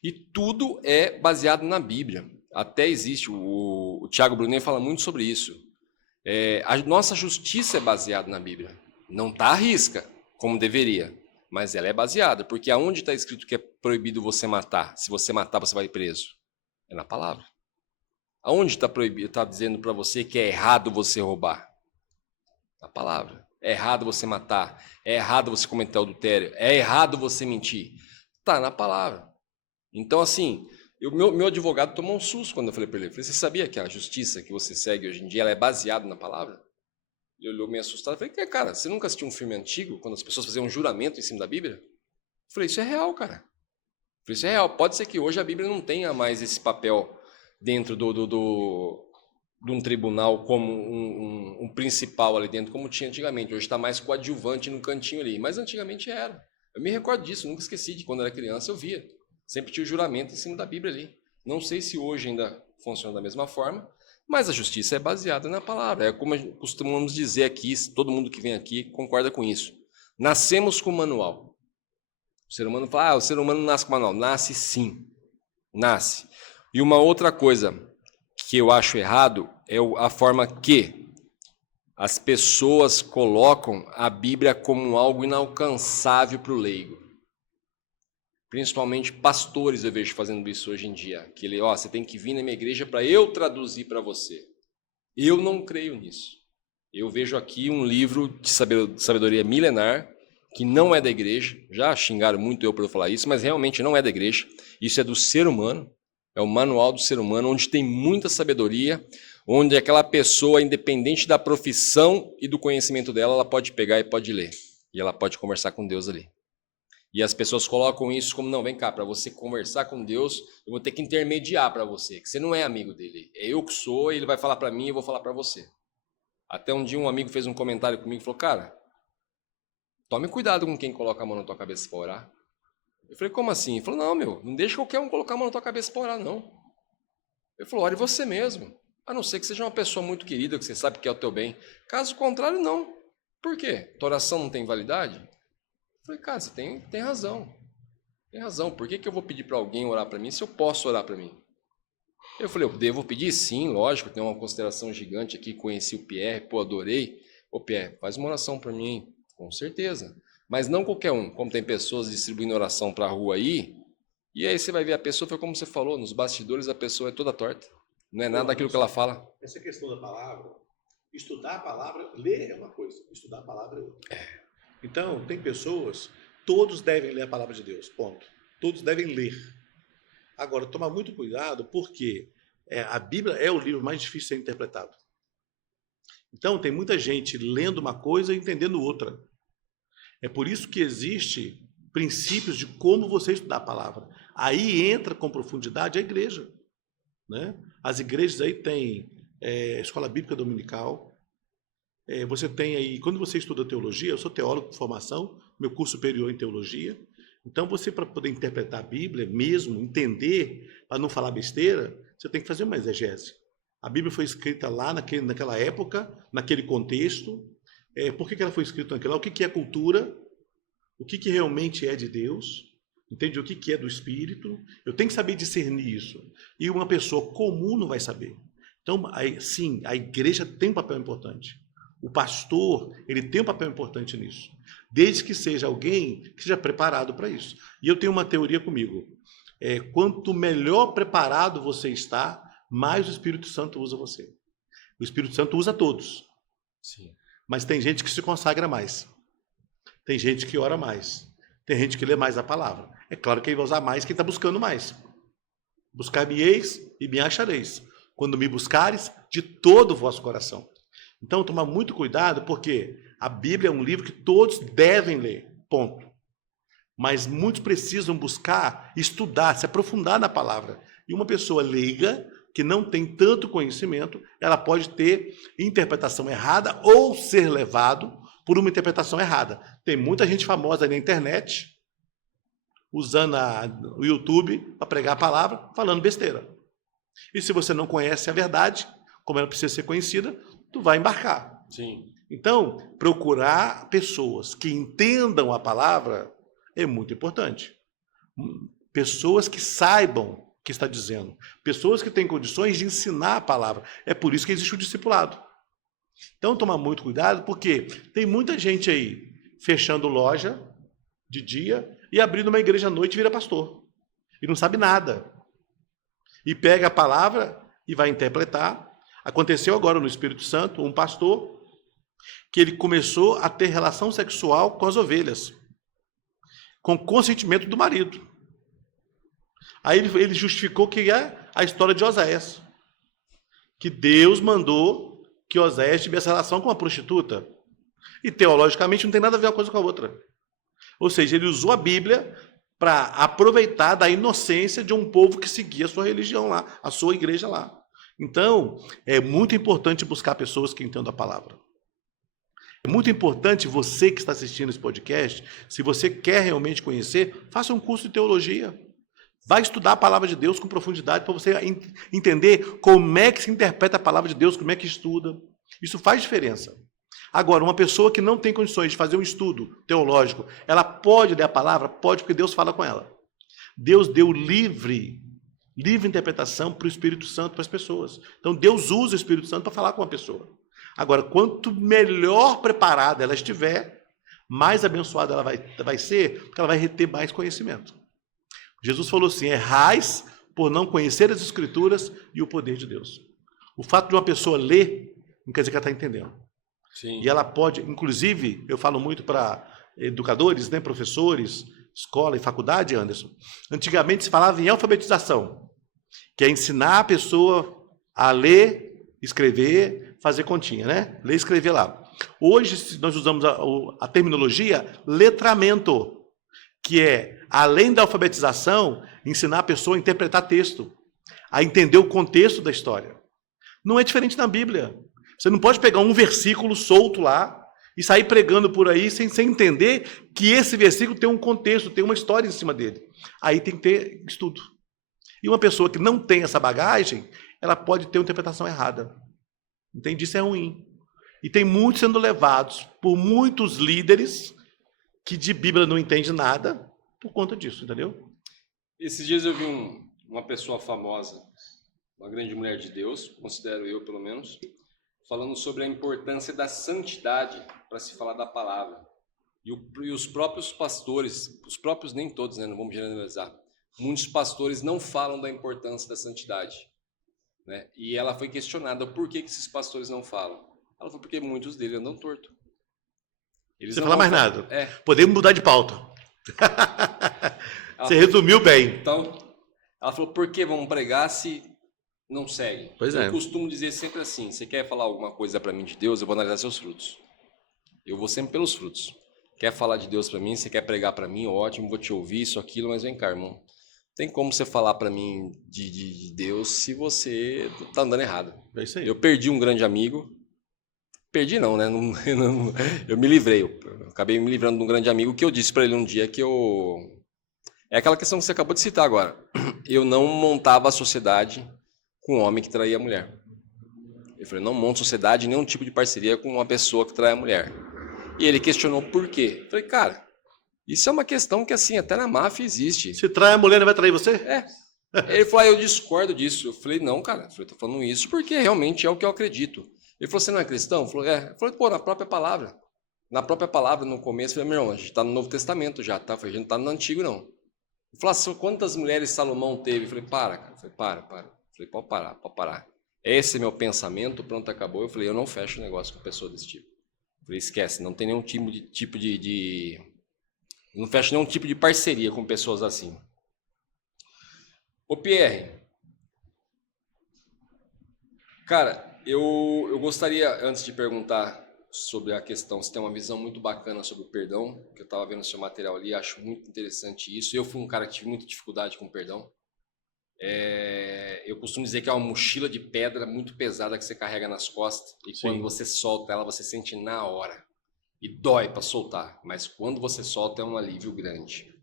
e tudo é baseado na Bíblia. Até existe, o Tiago Brunet fala muito sobre isso. A nossa justiça é baseada na Bíblia. Não está à risca, como deveria, mas ela é baseada. Porque aonde está escrito que é proibido você matar? Se você matar, você vai preso. É na palavra. Aonde está proibido? Está dizendo para você que é errado você roubar? Na palavra. É errado você matar. É errado você cometer adultério. É errado você mentir. Está na palavra. Então, assim, meu advogado tomou um susto quando eu falei para ele. Eu falei, você sabia que a justiça que você segue hoje em dia ela é baseada na palavra? Ele olhou meio assustado. Eu falei, cara, você nunca assistiu um filme antigo, quando as pessoas faziam um juramento em cima da Bíblia? Eu falei, isso é real, cara. Eu falei, isso é real. Pode ser que hoje a Bíblia não tenha mais esse papel dentro de um tribunal como um principal ali dentro, como tinha antigamente. Hoje está mais coadjuvante no cantinho ali, mas antigamente era. Eu me recordo disso, nunca esqueci de quando era criança eu via. Sempre tinha o juramento em cima da Bíblia ali. Não sei se hoje ainda funciona da mesma forma, mas a justiça é baseada na palavra. É como costumamos dizer aqui, todo mundo que vem aqui concorda com isso. Nascemos com manual. O ser humano fala, o ser humano nasce com manual. Nasce sim, nasce. E uma outra coisa que eu acho errado é a forma que as pessoas colocam a Bíblia como algo inalcançável para o leigo. Principalmente pastores eu vejo fazendo isso hoje em dia. Que ele, você tem que vir na minha igreja para eu traduzir para você. Eu não creio nisso. Eu vejo aqui um livro de sabedoria milenar, que não é da igreja. Já xingaram muito eu por eu falar isso, mas realmente não é da igreja. Isso é do ser humano. É o manual do ser humano, onde tem muita sabedoria, onde aquela pessoa, independente da profissão e do conhecimento dela, ela pode pegar e pode ler. E ela pode conversar com Deus ali. E as pessoas colocam isso como, não, vem cá, para você conversar com Deus, eu vou ter que intermediar para você, que você não é amigo dele. É eu que sou, ele vai falar para mim e eu vou falar para você. Até um dia um amigo fez um comentário comigo e falou, cara, tome cuidado com quem coloca a mão na tua cabeça para orar. Eu falei, como assim? Ele falou, não deixa qualquer um colocar a mão na tua cabeça para orar, não. Ele falou, ore você mesmo. A não ser que seja uma pessoa muito querida, que você sabe que é o teu bem. Caso contrário, não. Por quê? Tua oração não tem validade? Eu falei, cara, você tem razão. Tem razão. Por que eu vou pedir para alguém orar para mim se eu posso orar para mim? Eu falei, eu devo pedir? Sim, lógico. Tem uma consideração gigante aqui. Conheci o Pierre, adorei. Ô Pierre, faz uma oração para mim. Com certeza. Mas não qualquer um. Como tem pessoas distribuindo oração para a rua aí, e aí você vai ver a pessoa, foi como você falou, nos bastidores a pessoa é toda torta. Não é nada daquilo que ela fala. Essa questão da palavra, estudar a palavra, ler é uma coisa, estudar a palavra é outra. Então, tem pessoas, todos devem ler a palavra de Deus, ponto. Todos devem ler. Agora, tomar muito cuidado, porque a Bíblia é o livro mais difícil de ser interpretado. Então, tem muita gente lendo uma coisa e entendendo outra. É por isso que existe princípios de como você estudar a palavra. Aí entra com profundidade a igreja. Né? As igrejas aí têm escola bíblica dominical. Você tem aí, quando você estuda teologia, eu sou teólogo de formação, meu curso superior em teologia. Então, você, para poder interpretar a Bíblia mesmo, entender, para não falar besteira, você tem que fazer uma exegese. A Bíblia foi escrita lá naquela época, naquele contexto. Por que ela foi escrita naquela? O que é cultura? O que realmente é de Deus? Entende? O que é do Espírito? Eu tenho que saber discernir isso. E uma pessoa comum não vai saber. Então, sim, a igreja tem um papel importante. O pastor, ele tem um papel importante nisso. Desde que seja alguém que seja preparado para isso. E eu tenho uma teoria comigo. Quanto melhor preparado você está, mais o Espírito Santo usa você. O Espírito Santo usa todos. Sim. Mas tem gente que se consagra mais. Tem gente que ora mais. Tem gente que lê mais a palavra. É claro que ele vai usar mais quem está buscando mais. Buscar-me-eis e me achareis. Quando me buscares, de todo o vosso coração. Então, tomar muito cuidado, porque a Bíblia é um livro que todos devem ler. Ponto. Mas muitos precisam buscar, estudar, se aprofundar na palavra. E uma pessoa leiga, que não tem tanto conhecimento, ela pode ter interpretação errada ou ser levado por uma interpretação errada. Tem muita gente famosa aí na internet, usando o YouTube para pregar a palavra, falando besteira. E se você não conhece a verdade, como ela precisa ser conhecida, tu vai embarcar. Sim. Então, procurar pessoas que entendam a palavra é muito importante. Pessoas que saibam o que está dizendo. Pessoas que têm condições de ensinar a palavra. É por isso que existe o discipulado. Então, tomar muito cuidado, porque tem muita gente aí fechando loja de dia e abrindo uma igreja à noite e vira pastor. E não sabe nada. E pega a palavra e vai interpretar. Aconteceu agora no Espírito Santo, um pastor, que ele começou a ter relação sexual com as ovelhas, com consentimento do marido. Aí ele justificou que é a história de Oséias, que Deus mandou que Oséias tivesse relação com uma prostituta. E teologicamente não tem nada a ver uma coisa com a outra. Ou seja, ele usou a Bíblia para aproveitar da inocência de um povo que seguia a sua religião lá, a sua igreja lá. Então, é muito importante buscar pessoas que entendam a palavra. É muito importante você que está assistindo esse podcast, se você quer realmente conhecer, faça um curso de teologia. Vai estudar a palavra de Deus com profundidade para você entender como é que se interpreta a palavra de Deus, como é que estuda. Isso faz diferença. Agora, uma pessoa que não tem condições de fazer um estudo teológico, ela pode ler a palavra? Pode, porque Deus fala com ela. Deus deu livre interpretação para o Espírito Santo, para as pessoas. Então, Deus usa o Espírito Santo para falar com a pessoa. Agora, quanto melhor preparada ela estiver, mais abençoada ela vai ser, porque ela vai reter mais conhecimento. Jesus falou assim, errais por não conhecer as Escrituras e o poder de Deus. O fato de uma pessoa ler, não quer dizer que ela está entendendo. Sim. E ela pode, inclusive, eu falo muito para educadores, né, professores, escola e faculdade, Anderson. Antigamente se falava em alfabetização, que é ensinar a pessoa a ler, escrever, fazer continha, né? Ler e escrever lá. Hoje nós usamos a terminologia letramento, que é, além da alfabetização, ensinar a pessoa a interpretar texto, a entender o contexto da história. Não é diferente na Bíblia. Você não pode pegar um versículo solto lá e sair pregando por aí sem entender que esse versículo tem um contexto, tem uma história em cima dele. Aí tem que ter estudo. E uma pessoa que não tem essa bagagem, ela pode ter uma interpretação errada. Entende? Isso é ruim. E tem muitos sendo levados por muitos líderes que de Bíblia não entende nada por conta disso, entendeu? Esses dias eu vi uma pessoa famosa, uma grande mulher de Deus, considero eu pelo menos, falando sobre a importância da santidade para se falar da palavra. E os próprios pastores, os próprios nem todos, né, não vamos generalizar, muitos pastores não falam da importância da santidade. Né? E ela foi questionada por que esses pastores não falam. Ela falou porque muitos deles andam torto. Eles Você não fala mais falar. nada. É. Podemos mudar de pauta. Você resumiu bem. Então, ela falou, por que vamos pregar se não segue? Pois é. Eu costumo dizer sempre assim, você quer falar alguma coisa para mim de Deus, eu vou analisar seus frutos. Eu vou sempre pelos frutos. Quer falar de Deus para mim, você quer pregar para mim, ótimo, vou te ouvir, isso, aquilo, mas vem cá, irmão. Tem como você falar para mim de Deus se você tá andando errado. É isso aí. Eu perdi um grande amigo. Perdi não, né? Eu me livrei. Eu acabei me livrando de um grande amigo que eu disse para ele um dia que eu... É aquela questão que você acabou de citar agora. Eu não montava a sociedade com um homem que traía a mulher. Eu falei, não monto sociedade, nenhum tipo de parceria com uma pessoa que trai a mulher. E ele questionou por quê. Eu falei, cara, isso é uma questão que assim, até na máfia existe. Se trai a mulher, não vai trair você? É. Ele falou, eu discordo disso. Eu falei, não, cara, eu tô falando isso porque realmente é o que eu acredito. Ele falou, você não é cristão? Eu falei, pô, na própria palavra. Na própria palavra, no começo, eu falei, meu irmão, a gente está no Novo Testamento já, tá? A gente não está no Antigo, não. Ele falou, assim, quantas mulheres Salomão teve? Eu falei, para, cara. Eu falei, para. Eu falei, pode parar. Esse é meu pensamento, pronto, acabou. Eu falei, eu não fecho negócio com pessoa desse tipo. Eu falei, esquece, não tem nenhum tipo de... Não fecho nenhum tipo de parceria com pessoas assim. Ô, Pierre, cara, eu gostaria, antes de perguntar sobre a questão, você tem uma visão muito bacana sobre o perdão, que eu estava vendo o seu material ali, acho muito interessante isso. Eu fui um cara que tive muita dificuldade com o perdão. Eu costumo dizer que é uma mochila de pedra muito pesada que você carrega nas costas e Sim. quando você solta ela, você sente na hora. E dói para soltar, mas quando você solta é um alívio grande.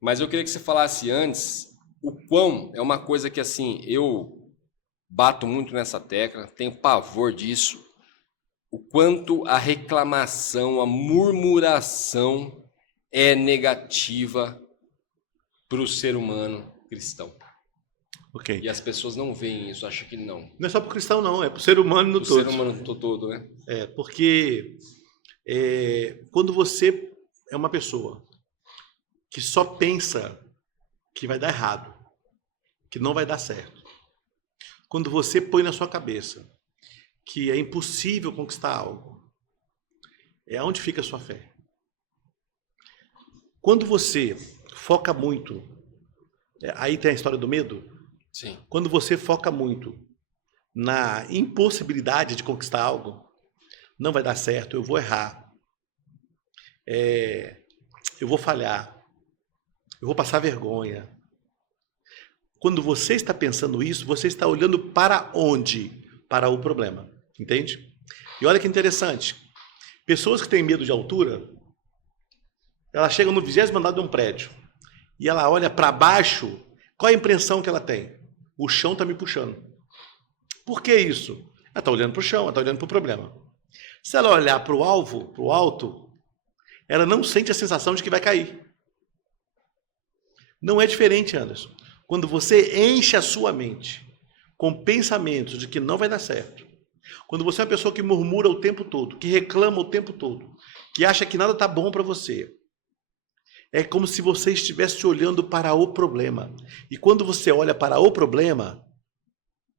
Mas eu queria que você falasse antes o quão é uma coisa que assim, eu bato muito nessa tecla, tenho pavor disso, o quanto a reclamação, a murmuração é negativa para o ser humano cristão. Ok. E as pessoas não veem isso, acham que não. Não é só para o cristão, não, é para o ser humano no O todo. ser humano todo, né? Porque quando você é uma pessoa que só pensa que vai dar errado, que não vai dar certo, quando você põe na sua cabeça que é impossível conquistar algo, é onde fica a sua fé. Quando você foca muito, aí tem a história do medo. Sim. Quando você foca muito na impossibilidade de conquistar algo, não vai dar certo, eu vou errar, eu vou falhar, eu vou passar vergonha. Quando você está pensando isso, você está olhando para onde? Para o problema, entende? E olha que interessante, pessoas que têm medo de altura, ela chega no 20º andar de um prédio e ela olha para baixo, qual é a impressão que ela tem? O chão está me puxando. Por que isso? Ela está olhando para o chão, ela está olhando para o problema. Se ela olhar para o alvo, para o alto, ela não sente a sensação de que vai cair. Não é diferente, Anderson. Quando você enche a sua mente com pensamentos de que não vai dar certo, quando você é uma pessoa que murmura o tempo todo, que reclama o tempo todo, que acha que nada está bom para você, é como se você estivesse olhando para o problema. E quando você olha para o problema,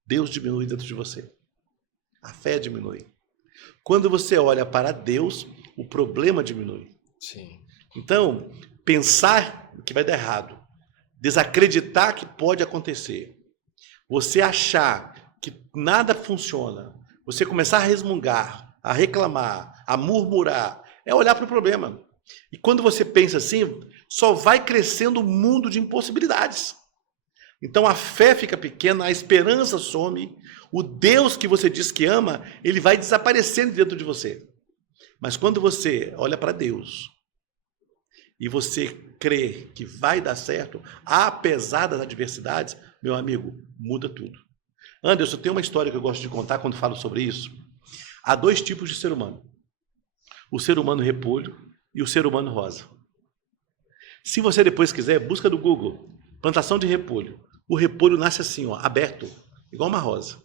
Deus diminui dentro de você. A fé diminui. Quando você olha para Deus, o problema diminui. Sim. Então, pensar que vai dar errado, desacreditar que pode acontecer, você achar que nada funciona, você começar a resmungar, a reclamar, a murmurar, é olhar para o problema. E quando você pensa assim, só vai crescendo o mundo de impossibilidades. Então a fé fica pequena, a esperança some, o Deus que você diz que ama, ele vai desaparecendo dentro de você. Mas quando você olha para Deus e você crê que vai dar certo, apesar das adversidades, meu amigo, muda tudo. Anderson, tem uma história que eu gosto de contar quando falo sobre isso. Há 2 tipos de ser humano. O ser humano repolho e o ser humano rosa. Se você depois quiser, busca no Google, plantação de repolho. O repolho nasce assim, ó, aberto, igual uma rosa.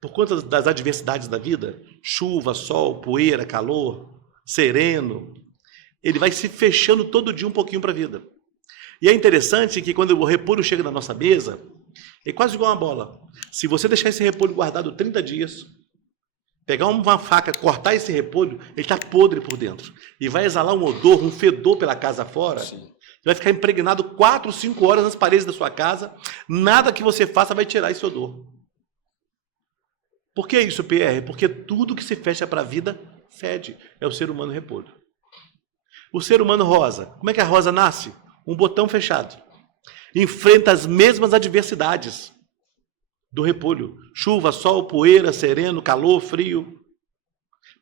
Por conta das adversidades da vida, chuva, sol, poeira, calor, sereno, ele vai se fechando todo dia um pouquinho para a vida. E é interessante que quando o repolho chega na nossa mesa, é quase igual uma bola. Se você deixar esse repolho guardado 30 dias, pegar uma faca, cortar esse repolho, ele está podre por dentro. E vai exalar um odor, um fedor pela casa fora. Sim. Vai ficar impregnado 4, 5 horas nas paredes da sua casa. Nada que você faça vai tirar esse odor. Por que isso, PR? Porque tudo que se fecha para a vida fede. É o ser humano repolho. O ser humano rosa. Como é que a rosa nasce? Um botão fechado. Enfrenta as mesmas adversidades do repolho. Chuva, sol, poeira, sereno, calor, frio.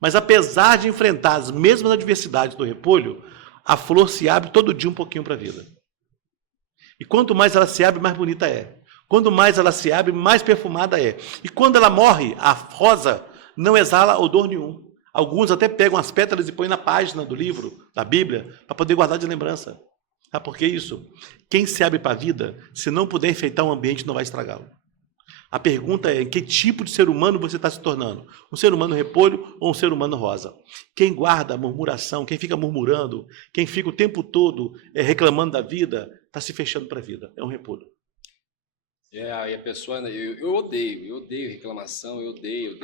Mas apesar de enfrentar as mesmas adversidades do repolho, a flor se abre todo dia um pouquinho para a vida. E quanto mais ela se abre, mais bonita é. Quanto mais ela se abre, mais perfumada é. E quando ela morre, a rosa não exala odor nenhum. Alguns até pegam as pétalas e põem na página do livro, da Bíblia, para poder guardar de lembrança. Sabe por que isso? Quem se abre para a vida, se não puder enfeitar um ambiente, não vai estragá-lo. A pergunta é, que tipo de ser humano você está se tornando? Um ser humano repolho ou um ser humano rosa? Quem guarda a murmuração, quem fica murmurando, quem fica o tempo todo reclamando da vida, está se fechando para a vida. É um repolho. E a pessoa, eu odeio reclamação, eu odeio,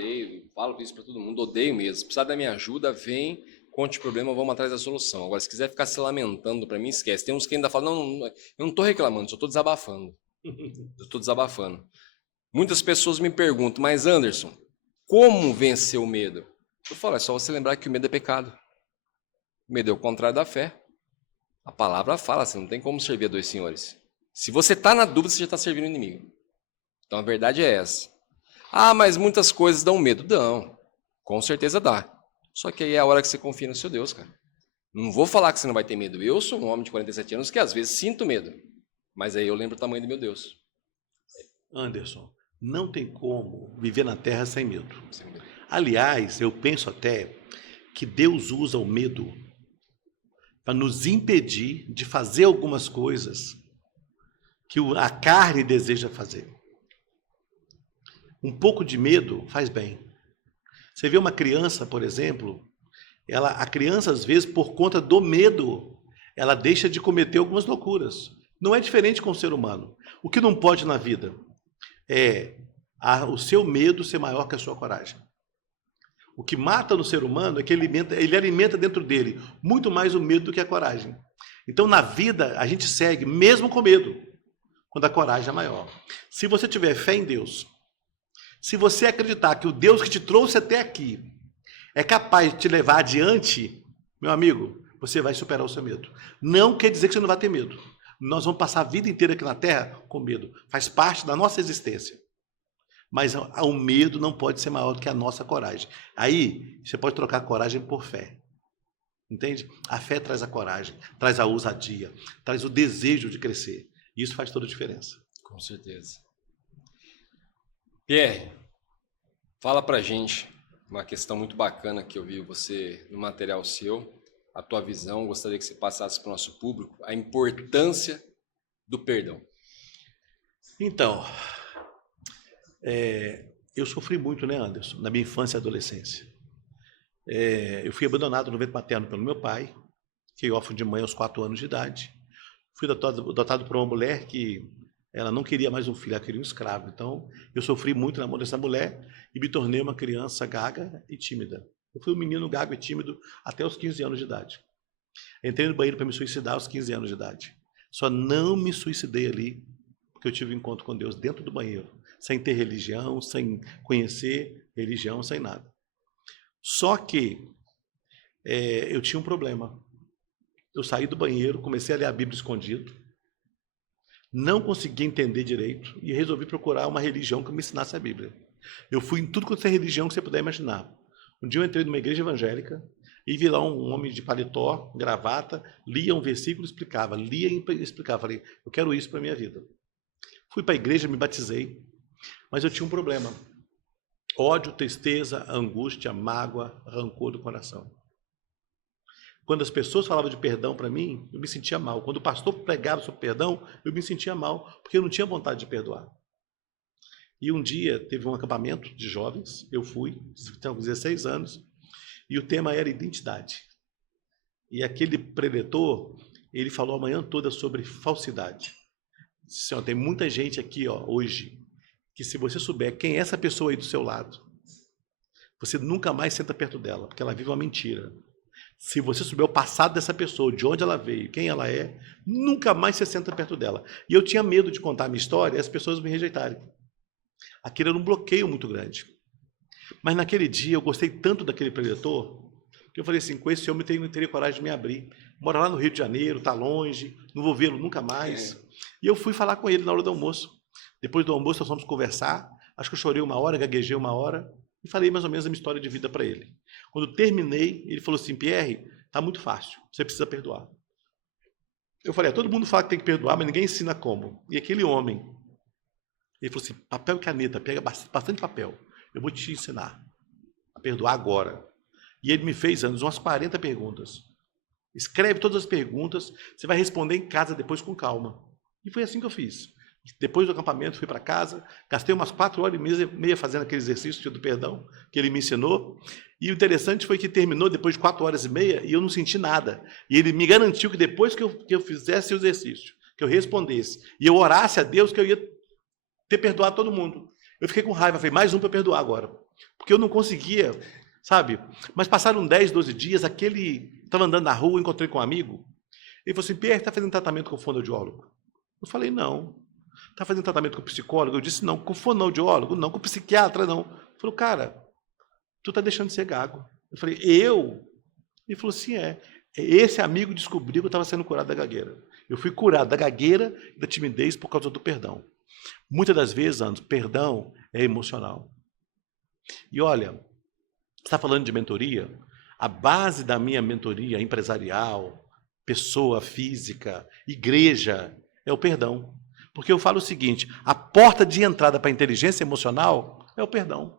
falo isso para todo mundo, odeio mesmo. Se precisar da minha ajuda, vem, conte o problema, vamos atrás da solução. Agora, se quiser ficar se lamentando para mim, esquece. Tem uns que ainda falam, não, eu não estou reclamando, só estou desabafando. Eu estou desabafando. Muitas pessoas me perguntam, mas Anderson, como vencer o medo? Eu falo, é só você lembrar que o medo é pecado. O medo é o contrário da fé. A palavra fala, você não tem como servir a 2 senhores. Se você está na dúvida, você já está servindo o inimigo. Então a verdade é essa. Ah, mas muitas coisas dão medo. Dão. Com certeza dá. Só que aí é a hora que você confia no seu Deus, cara. Não vou falar que você não vai ter medo. Eu sou um homem de 47 anos que às vezes sinto medo. Mas aí eu lembro o tamanho do meu Deus. Anderson, não tem como viver na terra sem medo. Sem medo. Aliás, eu penso até que Deus usa o medo para nos impedir de fazer algumas coisas que a carne deseja fazer. Um pouco de medo faz bem. Você vê uma criança, por exemplo, a criança, às vezes, por conta do medo, ela deixa de cometer algumas loucuras. Não é diferente com o ser humano. O que não pode na vida é o seu medo ser maior que a sua coragem. O que mata no ser humano é que ele alimenta dentro dele muito mais o medo do que a coragem. Então, na vida, a gente segue mesmo com medo, quando a coragem é maior. Se você tiver fé em Deus, se você acreditar que o Deus que te trouxe até aqui é capaz de te levar adiante, meu amigo, você vai superar o seu medo. Não quer dizer que você não vai ter medo. Nós vamos passar a vida inteira aqui na Terra com medo. Faz parte da nossa existência. Mas o medo não pode ser maior do que a nossa coragem. Aí, você pode trocar a coragem por fé. Entende? A fé traz a coragem, traz a ousadia, traz o desejo de crescer. E isso faz toda a diferença. Com certeza. Pierre, fala pra gente uma questão muito bacana que eu vi você no material seu, a tua visão, gostaria que você passasse para o nosso público, a importância do perdão. Então, eu sofri muito, né, Anderson, na minha infância e adolescência. Eu fui abandonado no ventre materno pelo meu pai, fiquei órfão de mãe aos 4 anos de idade. Fui adotado por uma mulher que ela não queria mais um filho, ela queria um escravo. Então, eu sofri muito na mão dessa mulher e me tornei uma criança gaga e tímida. Eu fui um menino gago e tímido até os 15 anos de idade. Entrei no banheiro para me suicidar aos 15 anos de idade. Só não me suicidei ali, porque eu tive um encontro com Deus dentro do banheiro, sem ter religião, sem conhecer religião, sem nada. Só que eu tinha um problema. Eu saí do banheiro, comecei a ler a Bíblia escondido, não consegui entender direito e resolvi procurar uma religião que me ensinasse a Bíblia. Eu fui em tudo quanto é religião que você puder imaginar. Um dia eu entrei numa igreja evangélica e vi lá um homem de paletó, gravata, lia um versículo e explicava. Lia e explicava. Falei, eu quero isso para a minha vida. Fui para a igreja, me batizei, mas eu tinha um problema. Ódio, tristeza, angústia, mágoa, rancor do coração. Quando as pessoas falavam de perdão para mim, eu me sentia mal. Quando o pastor pregava sobre perdão, eu me sentia mal, porque eu não tinha vontade de perdoar. E um dia teve um acampamento de jovens, eu fui, tinha 16 anos, e o tema era identidade. E aquele preletor, ele falou a manhã toda sobre falsidade. Disse, ó, tem muita gente aqui hoje, que se você souber quem é essa pessoa aí do seu lado, você nunca mais senta perto dela, porque ela vive uma mentira. Se você souber o passado dessa pessoa, de onde ela veio, quem ela é, nunca mais você senta perto dela. E eu tinha medo de contar a minha história e as pessoas me rejeitarem. Aquilo era um bloqueio muito grande. Mas naquele dia eu gostei tanto daquele preletor, que eu falei assim, com esse homem eu não teria coragem de me abrir. Mora lá no Rio de Janeiro, está longe, não vou vê-lo nunca mais. E eu fui falar com ele na hora do almoço. Depois do almoço nós fomos conversar, acho que eu chorei 1 hora, gaguejei 1 hora, e falei mais ou menos a minha história de vida para ele. Quando terminei, ele falou assim, Pierre, está muito fácil, você precisa perdoar. Eu falei, todo mundo fala que tem que perdoar, mas ninguém ensina como. E aquele homem, ele falou assim, papel e caneta, pega bastante papel, eu vou te ensinar a perdoar agora. E ele me fez, umas 40 perguntas. Escreve todas as perguntas, você vai responder em casa depois com calma. E foi assim que eu fiz. Depois do acampamento, fui para casa, gastei umas 4 horas e meia fazendo aquele exercício do perdão que ele me ensinou. E o interessante foi que terminou depois de 4 horas e meia e eu não senti nada. E ele me garantiu que depois que eu fizesse o exercício, que eu respondesse, e eu orasse a Deus, que eu ia ter perdoado todo mundo. Eu fiquei com raiva, falei, mais um para perdoar agora. Porque eu não conseguia, sabe? Mas passaram 10, 12 dias, estava andando na rua, encontrei com um amigo, ele falou assim, Pierre, está fazendo tratamento com fonoaudiólogo? Eu falei, não. Está fazendo tratamento com psicólogo? Eu disse, não. Com fonoaudiólogo? Não. Com psiquiatra? Não. Ele falou, cara, tu está deixando de ser gago. Eu falei, eu? Ele falou assim, esse amigo descobriu que eu estava sendo curado da gagueira. Eu fui curado da gagueira e da timidez por causa do perdão. Muitas das vezes, Anderson, perdão é emocional. E olha, você está falando de mentoria? A base da minha mentoria empresarial, pessoa física, igreja, é o perdão. Porque eu falo o seguinte, a porta de entrada para a inteligência emocional é o perdão.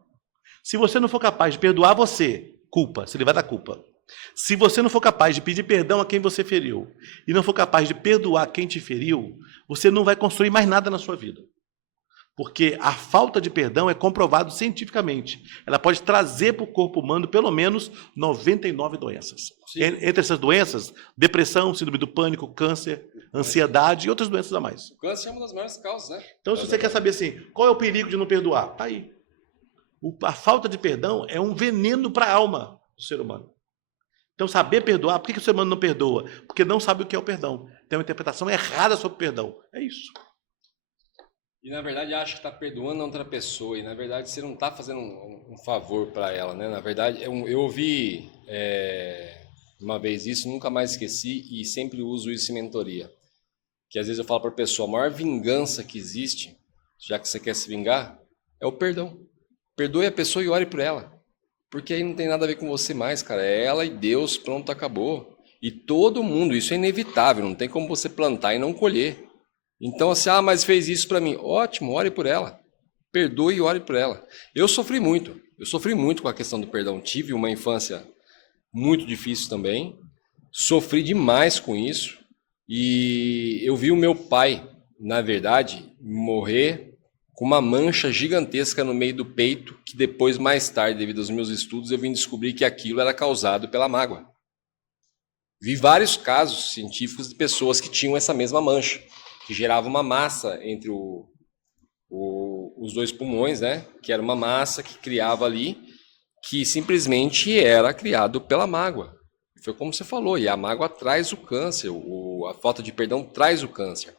Se você não for capaz de perdoar você, culpa, você vai dar culpa. Se você não for capaz de pedir perdão a quem você feriu e não for capaz de perdoar quem te feriu, você não vai construir mais nada na sua vida. Porque a falta de perdão é comprovado cientificamente. Ela pode trazer para o corpo humano pelo menos 99 doenças. Entre essas doenças, depressão, síndrome do pânico, câncer, ansiedade e outras doenças a mais. O câncer é uma das maiores causas, né? Então, se você quer saber assim, qual é o perigo de não perdoar? Está aí. A falta de perdão é um veneno para a alma do ser humano. Então, saber perdoar, por que o ser humano não perdoa? Porque não sabe o que é o perdão. Tem uma interpretação errada sobre o perdão. É isso. E, na verdade, acha que está perdoando a outra pessoa. E, na verdade, você não está fazendo um favor para ela, né? Na verdade, eu ouvi uma vez isso, nunca mais esqueci e sempre uso isso em mentoria. Que, às vezes, eu falo para a pessoa, a maior vingança que existe, já que você quer se vingar, é o perdão. Perdoe a pessoa e ore por ela. Porque aí não tem nada a ver com você mais, cara. É ela e Deus, pronto, acabou. E todo mundo, isso é inevitável, não tem como você plantar e não colher. Então, assim, mas fez isso para mim. Ótimo, ore por ela. Perdoe e ore por ela. Eu sofri muito com a questão do perdão. Tive uma infância muito difícil também. Sofri demais com isso. E eu vi o meu pai, na verdade, morrer com uma mancha gigantesca no meio do peito, que depois, mais tarde, devido aos meus estudos, eu vim descobrir que aquilo era causado pela mágoa. Vi vários casos científicos de pessoas que tinham essa mesma mancha, que gerava uma massa entre os dois pulmões, né? Que era uma massa que criava ali, que simplesmente era criado pela mágoa. Foi como você falou, e a mágoa traz o câncer, a falta de perdão traz o câncer.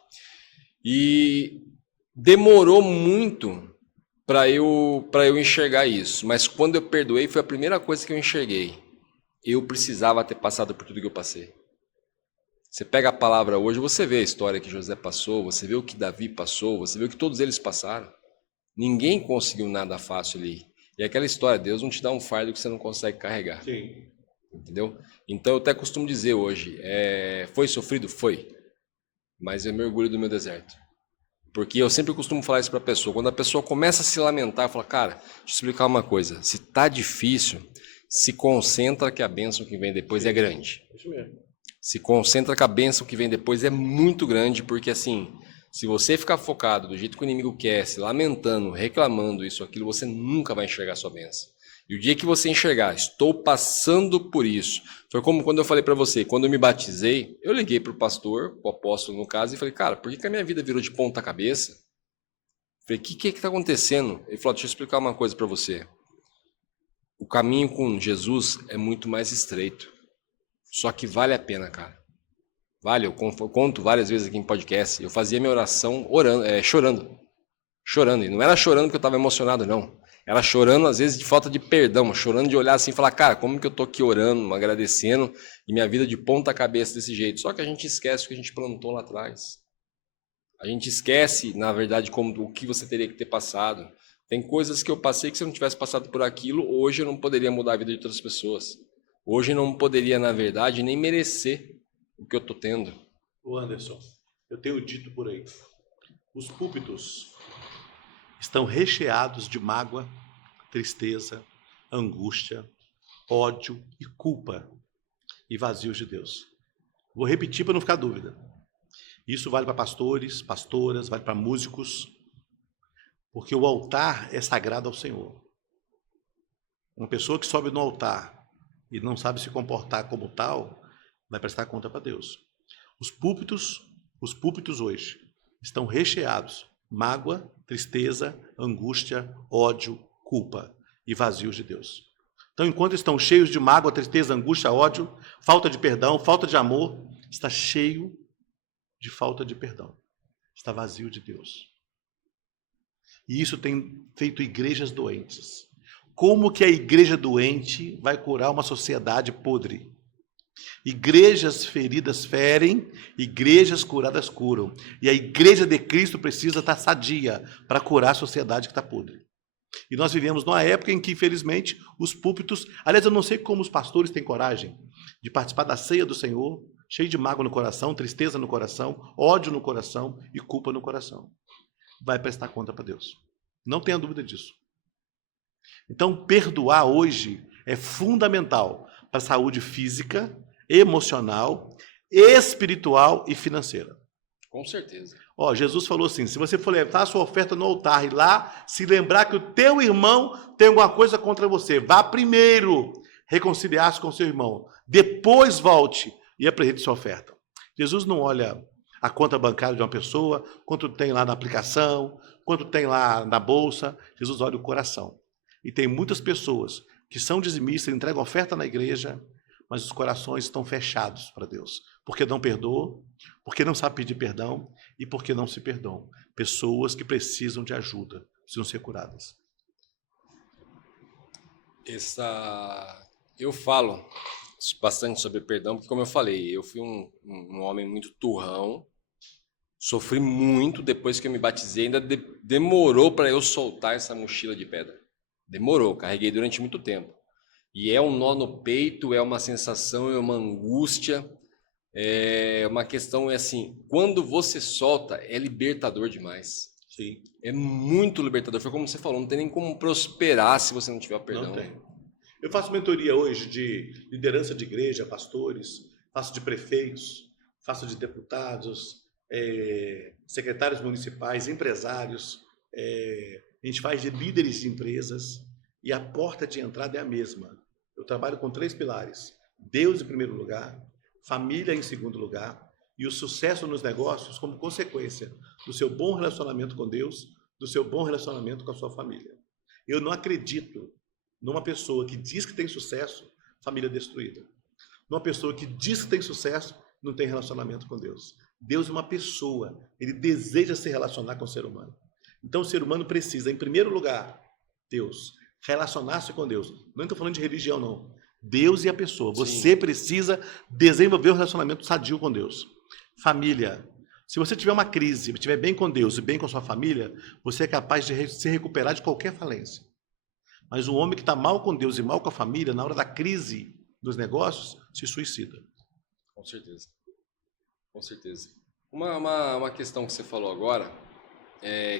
E demorou muito para eu enxergar isso, mas quando eu perdoei foi a primeira coisa que eu enxerguei. Eu precisava ter passado por tudo que eu passei. Você pega a palavra hoje, você vê a história que José passou, você vê o que Davi passou, você vê o que todos eles passaram. Ninguém conseguiu nada fácil ali. E aquela história, Deus não te dá um fardo que você não consegue carregar. Sim. Entendeu? Então eu até costumo dizer hoje, foi sofrido? Foi. Mas eu me orgulho do meu deserto. Porque eu sempre costumo falar isso para a pessoa. Quando a pessoa começa a se lamentar, eu falo, cara, deixa eu explicar uma coisa. Se tá difícil, se concentra que a bênção que vem depois é grande. Isso mesmo. Se concentra que a bênção que vem depois é muito grande, porque assim, se você ficar focado do jeito que o inimigo quer, se lamentando, reclamando, isso, aquilo, você nunca vai enxergar a sua bênção. E o dia que você enxergar, estou passando por isso. Foi como quando eu falei para você, quando eu me batizei, eu liguei para o pastor, o apóstolo no caso, e falei, cara, por que a minha vida virou de ponta cabeça? Falei, o que está acontecendo? Ele falou, deixa eu explicar uma coisa para você. O caminho com Jesus é muito mais estreito. Só que vale a pena, cara. Vale, eu conto várias vezes aqui em podcast. Eu fazia minha oração orando, chorando. Chorando. E não era chorando porque eu estava emocionado, não. Era chorando, às vezes, de falta de perdão. Chorando de olhar assim e falar, cara, como que eu tô aqui orando, agradecendo, e minha vida de ponta cabeça desse jeito. Só que a gente esquece o que a gente plantou lá atrás. A gente esquece, na verdade, o que você teria que ter passado. Tem coisas que eu passei que se eu não tivesse passado por aquilo, hoje eu não poderia mudar a vida de outras pessoas. Hoje eu não poderia, na verdade, nem merecer o que eu estou tendo. Ô Anderson, eu tenho dito por aí, os púlpitos estão recheados de mágoa, tristeza, angústia, ódio e culpa e vazios de Deus. Vou repetir para não ficar dúvida. Isso vale para pastores, pastoras, vale para músicos, porque o altar é sagrado ao Senhor. Uma pessoa que sobe no altar e não sabe se comportar como tal, vai prestar conta para Deus. Os púlpitos hoje estão recheados mágoa, tristeza, angústia, ódio, culpa e vazios de Deus. Então, enquanto estão cheios de mágoa, tristeza, angústia, ódio, falta de perdão, falta de amor, está cheio de falta de perdão. Está vazio de Deus. E isso tem feito igrejas doentes. Como que a igreja doente vai curar uma sociedade podre? Igrejas feridas ferem, igrejas curadas curam. E a igreja de Cristo precisa estar sadia para curar a sociedade que está podre. E nós vivemos numa época em que, infelizmente, os púlpitos... Aliás, eu não sei como os pastores têm coragem de participar da ceia do Senhor, cheio de mágoa no coração, tristeza no coração, ódio no coração e culpa no coração. Vai prestar conta para Deus. Não tenha dúvida disso. Então, perdoar hoje é fundamental para a saúde física, emocional, espiritual e financeira. Com certeza. Ó, Jesus falou assim, se você for levar a sua oferta no altar e lá se lembrar que o teu irmão tem alguma coisa contra você, vá primeiro reconciliar-se com seu irmão, depois volte e apresente sua oferta. Jesus não olha a conta bancária de uma pessoa, quanto tem lá na aplicação, quanto tem lá na bolsa. Jesus olha o coração. E tem muitas pessoas que são dizimistas, entregam oferta na igreja, mas os corações estão fechados para Deus, porque não perdoam, porque não sabem pedir perdão e porque não se perdoam. Pessoas que precisam de ajuda, precisam ser curadas. Eu falo bastante sobre perdão, porque como eu falei, eu fui um homem muito turrão, sofri muito depois que eu me batizei, ainda demorou para eu soltar essa mochila de pedra. Demorou, carreguei durante muito tempo. E é um nó no peito, é uma sensação, é uma angústia, é uma questão, assim, quando você solta, é libertador demais. Sim. É muito libertador. Foi como você falou, não tem nem como prosperar se você não tiver o perdão. Não tem. Eu faço mentoria hoje de liderança de igreja, pastores, faço de prefeitos, faço de deputados, secretários municipais, empresários, a gente faz de líderes de empresas e a porta de entrada é a mesma. Eu trabalho com 3 pilares: Deus em primeiro lugar, família em segundo lugar e o sucesso nos negócios como consequência do seu bom relacionamento com Deus, do seu bom relacionamento com a sua família. Eu não acredito numa pessoa que diz que tem sucesso, família destruída. Numa pessoa que diz que tem sucesso, não tem relacionamento com Deus. Deus é uma pessoa, ele deseja se relacionar com o ser humano. Então o ser humano precisa, em primeiro lugar, Deus, relacionar-se com Deus. Não estou falando de religião, não. Deus e a pessoa. Você precisa desenvolver um relacionamento sadio com Deus. Família. Se você tiver uma crise, estiver bem com Deus e bem com a sua família, você é capaz de se recuperar de qualquer falência. Mas um homem que está mal com Deus e mal com a família, na hora da crise dos negócios, se suicida. Com certeza. Com certeza. Uma questão que você falou agora,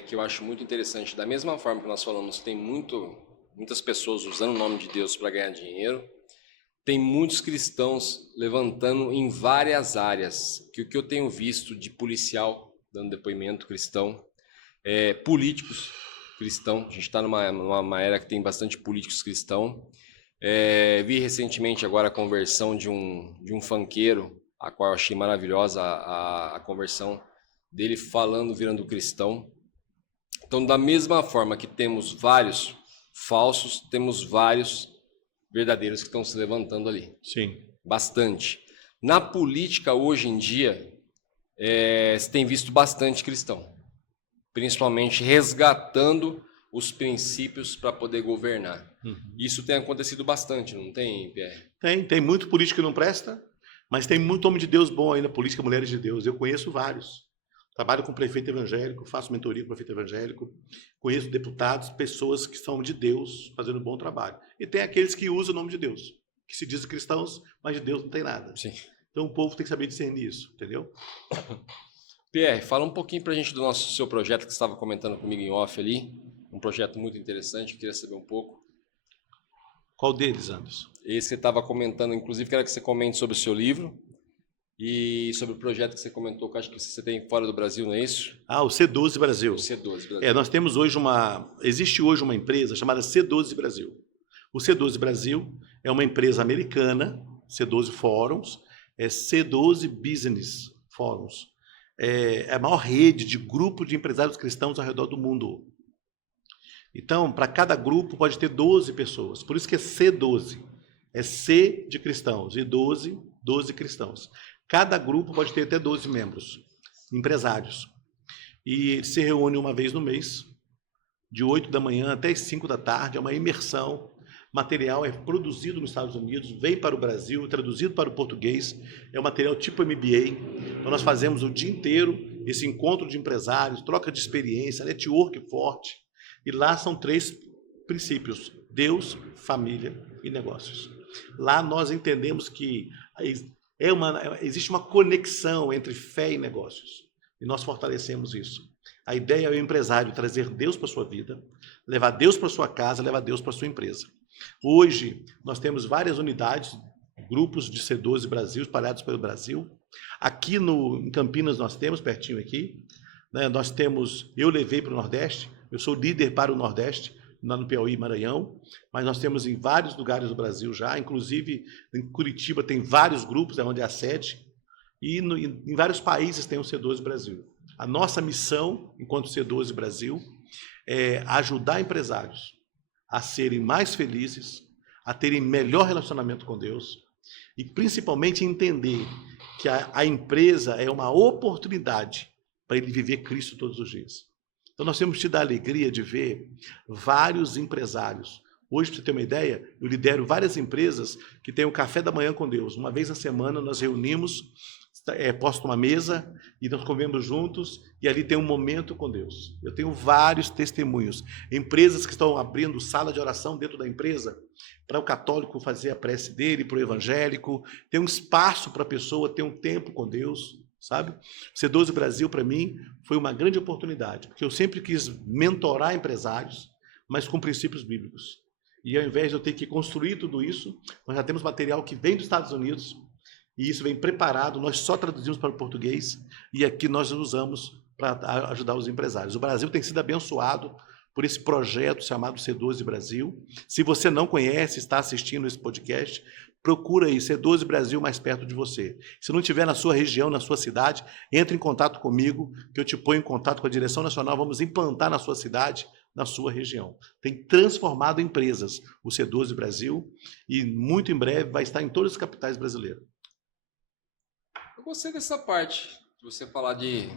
que eu acho muito interessante, da mesma forma que nós falamos, tem muitas pessoas usando o nome de Deus para ganhar dinheiro, tem muitos cristãos levantando em várias áreas, que o que eu tenho visto de policial dando depoimento cristão, políticos cristãos, a gente está numa era que tem bastante políticos cristãos. Vi recentemente agora a conversão de um funkeiro, a qual eu achei maravilhosa a conversão dele falando, virando cristão. Então, da mesma forma que temos vários falsos, temos vários verdadeiros que estão se levantando ali. Sim. Bastante. Na política, hoje em dia, se tem visto bastante cristão, principalmente resgatando os princípios para poder governar. Isso tem acontecido bastante, não tem, Pierre? Tem muito político que não presta, mas tem muito homem de Deus bom aí na política, mulheres de Deus. Eu conheço vários. Trabalho com prefeito evangélico, faço mentoria com prefeito evangélico, conheço deputados, pessoas que são de Deus, fazendo um bom trabalho. E tem aqueles que usam o nome de Deus, que se dizem cristãos, mas de Deus não tem nada. Sim. Então o povo tem que saber discernir isso, entendeu? Pierre, fala um pouquinho para a gente do seu projeto que você estava comentando comigo em off ali. Um projeto muito interessante, eu queria saber um pouco. Qual deles, Anderson? Esse que você estava comentando, inclusive quero que você comente sobre o seu livro e sobre o projeto que você comentou, que acho que você tem fora do Brasil, não é isso? O C12 Brasil. O C12 Brasil. Nós temos hoje existe hoje uma empresa chamada C12 Brasil. O C12 Brasil é uma empresa americana, C12 Forums, C12 Business Forums. É a maior rede de grupo de empresários cristãos ao redor do mundo. Então, para cada grupo pode ter 12 pessoas. Por isso que é C12. É C de cristãos e 12 cristãos. Cada grupo pode ter até 12 membros, empresários. E eles se reúnem uma vez no mês, de 8 da manhã até as 5 da tarde, é uma imersão. Material é produzido nos Estados Unidos, vem para o Brasil, traduzido para o português. É um material tipo MBA. Então, nós fazemos o dia inteiro esse encontro de empresários, troca de experiência, network forte. E lá são 3 princípios: Deus, família e negócios. Lá nós entendemos que existe uma conexão entre fé e negócios. E nós fortalecemos isso. A ideia é o empresário trazer Deus para a sua vida, levar Deus para a sua casa, levar Deus para a sua empresa. Hoje, nós temos várias unidades grupos de C12 Brasil espalhados pelo Brasil. Aqui em Campinas nós temos, pertinho aqui, né, nós temos, eu levei para o Nordeste, eu sou líder para o Nordeste, lá no Piauí e Maranhão, mas nós temos em vários lugares do Brasil já, inclusive em Curitiba tem vários grupos, é onde é a sede, e em vários países tem o C12 Brasil. A nossa missão, enquanto C12 Brasil, é ajudar empresários a serem mais felizes, a terem melhor relacionamento com Deus e, principalmente, entender que a empresa é uma oportunidade para ele viver Cristo todos os dias. Então, nós temos tido a alegria de ver vários empresários. Hoje, para você ter uma ideia, eu lidero várias empresas que têm o café da manhã com Deus. Uma vez na semana, nós reunimos, posto uma mesa e nós comemos juntos e ali tem um momento com Deus. Eu tenho vários testemunhos. Empresas que estão abrindo sala de oração dentro da empresa para o católico fazer a prece dele, para o evangélico. Tem um espaço para a pessoa ter um tempo com Deus, sabe? C12 Brasil, para mim, foi uma grande oportunidade, porque eu sempre quis mentorar empresários, mas com princípios bíblicos. E ao invés de eu ter que construir tudo isso, nós já temos material que vem dos Estados Unidos, e isso vem preparado, nós só traduzimos para o português, e aqui nós usamos para ajudar os empresários. O Brasil tem sido abençoado por esse projeto chamado C12 Brasil. Se você não conhece, está assistindo esse podcast, procura aí C12 Brasil mais perto de você. Se não estiver na sua região, na sua cidade, entre em contato comigo, que eu te ponho em contato com a Direção Nacional, vamos implantar na sua cidade, na sua região. Tem transformado empresas, o C12 Brasil, e muito em breve vai estar em todas as capitais brasileiras. Eu gostei dessa parte, de você falar de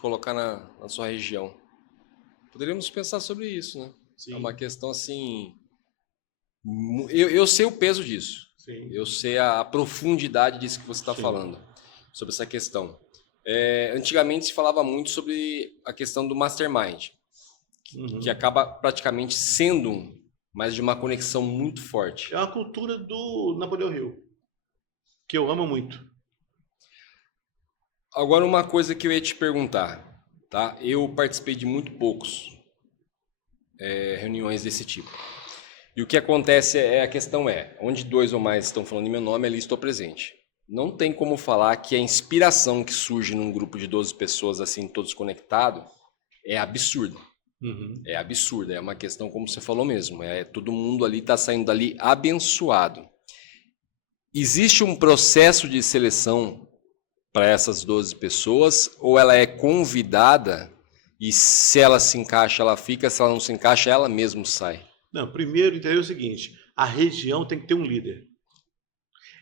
colocar na sua região. Poderíamos pensar sobre isso, né? Sim. É uma questão assim... Eu sei o peso disso. Sim. Eu sei a profundidade disso que você está falando, sobre essa questão. Antigamente se falava muito sobre a questão do mastermind, que acaba praticamente sendo mas de uma conexão muito forte. É uma cultura do Napoleão Hill, que eu amo muito. Agora, uma coisa que eu ia te perguntar, tá? Eu participei de muito poucos reuniões desse tipo. E o que acontece a questão onde 2 ou mais estão falando em meu nome, ali estou presente. Não tem como falar que a inspiração que surge num grupo de 12 pessoas, assim, todos conectados, é absurda. É absurda, é uma questão como você falou mesmo. Todo mundo ali está saindo dali abençoado. Existe um processo de seleção para essas 12 pessoas, ou ela é convidada e se ela se encaixa, ela fica, se ela não se encaixa, ela mesma sai? Não, primeiro entender o seguinte, a região tem que ter um líder.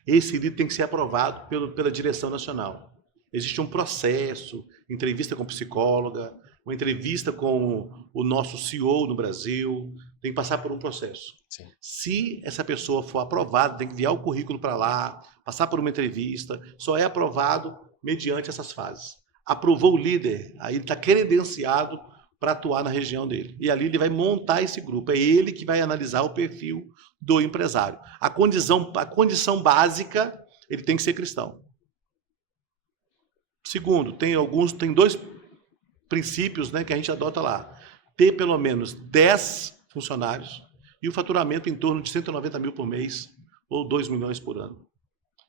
Esse líder tem que ser aprovado pela direção nacional. Existe um processo, entrevista com psicóloga, uma entrevista com o nosso CEO no Brasil, tem que passar por um processo. Sim. Se essa pessoa for aprovada, tem que enviar o currículo para lá, passar por uma entrevista, só é aprovado mediante essas fases. Aprovou o líder, aí ele está credenciado para atuar na região dele. E ali ele vai montar esse grupo, é ele que vai analisar o perfil do empresário. A condição básica, ele tem que ser cristão. Segundo, tem 2 princípios, né, que a gente adota lá. Ter pelo menos 10 funcionários e o faturamento em torno de 190 mil por mês ou 2 milhões por ano.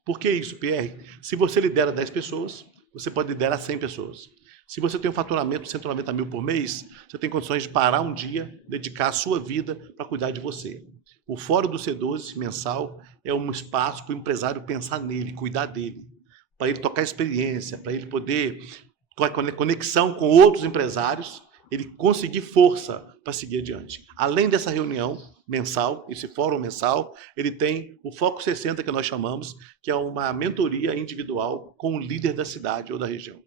Por que isso, Pierre? Se você lidera 10 pessoas, você pode liderar 100 pessoas. Se você tem um faturamento de 190 mil por mês, você tem condições de parar um dia, dedicar a sua vida para cuidar de você. O Fórum do C12 mensal é um espaço para o empresário pensar nele, cuidar dele, para ele tocar experiência, para ele poder, com a conexão com outros empresários, ele conseguir força para seguir adiante. Além dessa reunião mensal, esse fórum mensal, ele tem o Foco 60, que nós chamamos, que é uma mentoria individual com o líder da cidade ou da região.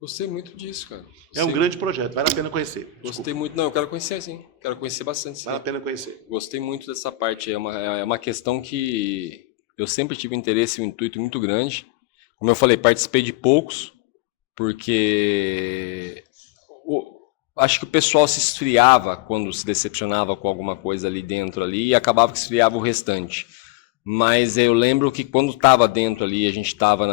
Gostei muito disso, cara. É um grande projeto, vale a pena conhecer. Desculpa. Gostei muito. Não, eu quero conhecer, sim. Quero conhecer bastante, sim. Vale a pena conhecer. Gostei muito dessa parte. É uma questão que eu sempre tive interesse e um intuito muito grande. Como eu falei, participei de poucos, porque acho que o pessoal se esfriava quando se decepcionava com alguma coisa ali dentro ali, e acabava que esfriava o restante. Mas eu lembro que quando estava dentro ali, a gente estava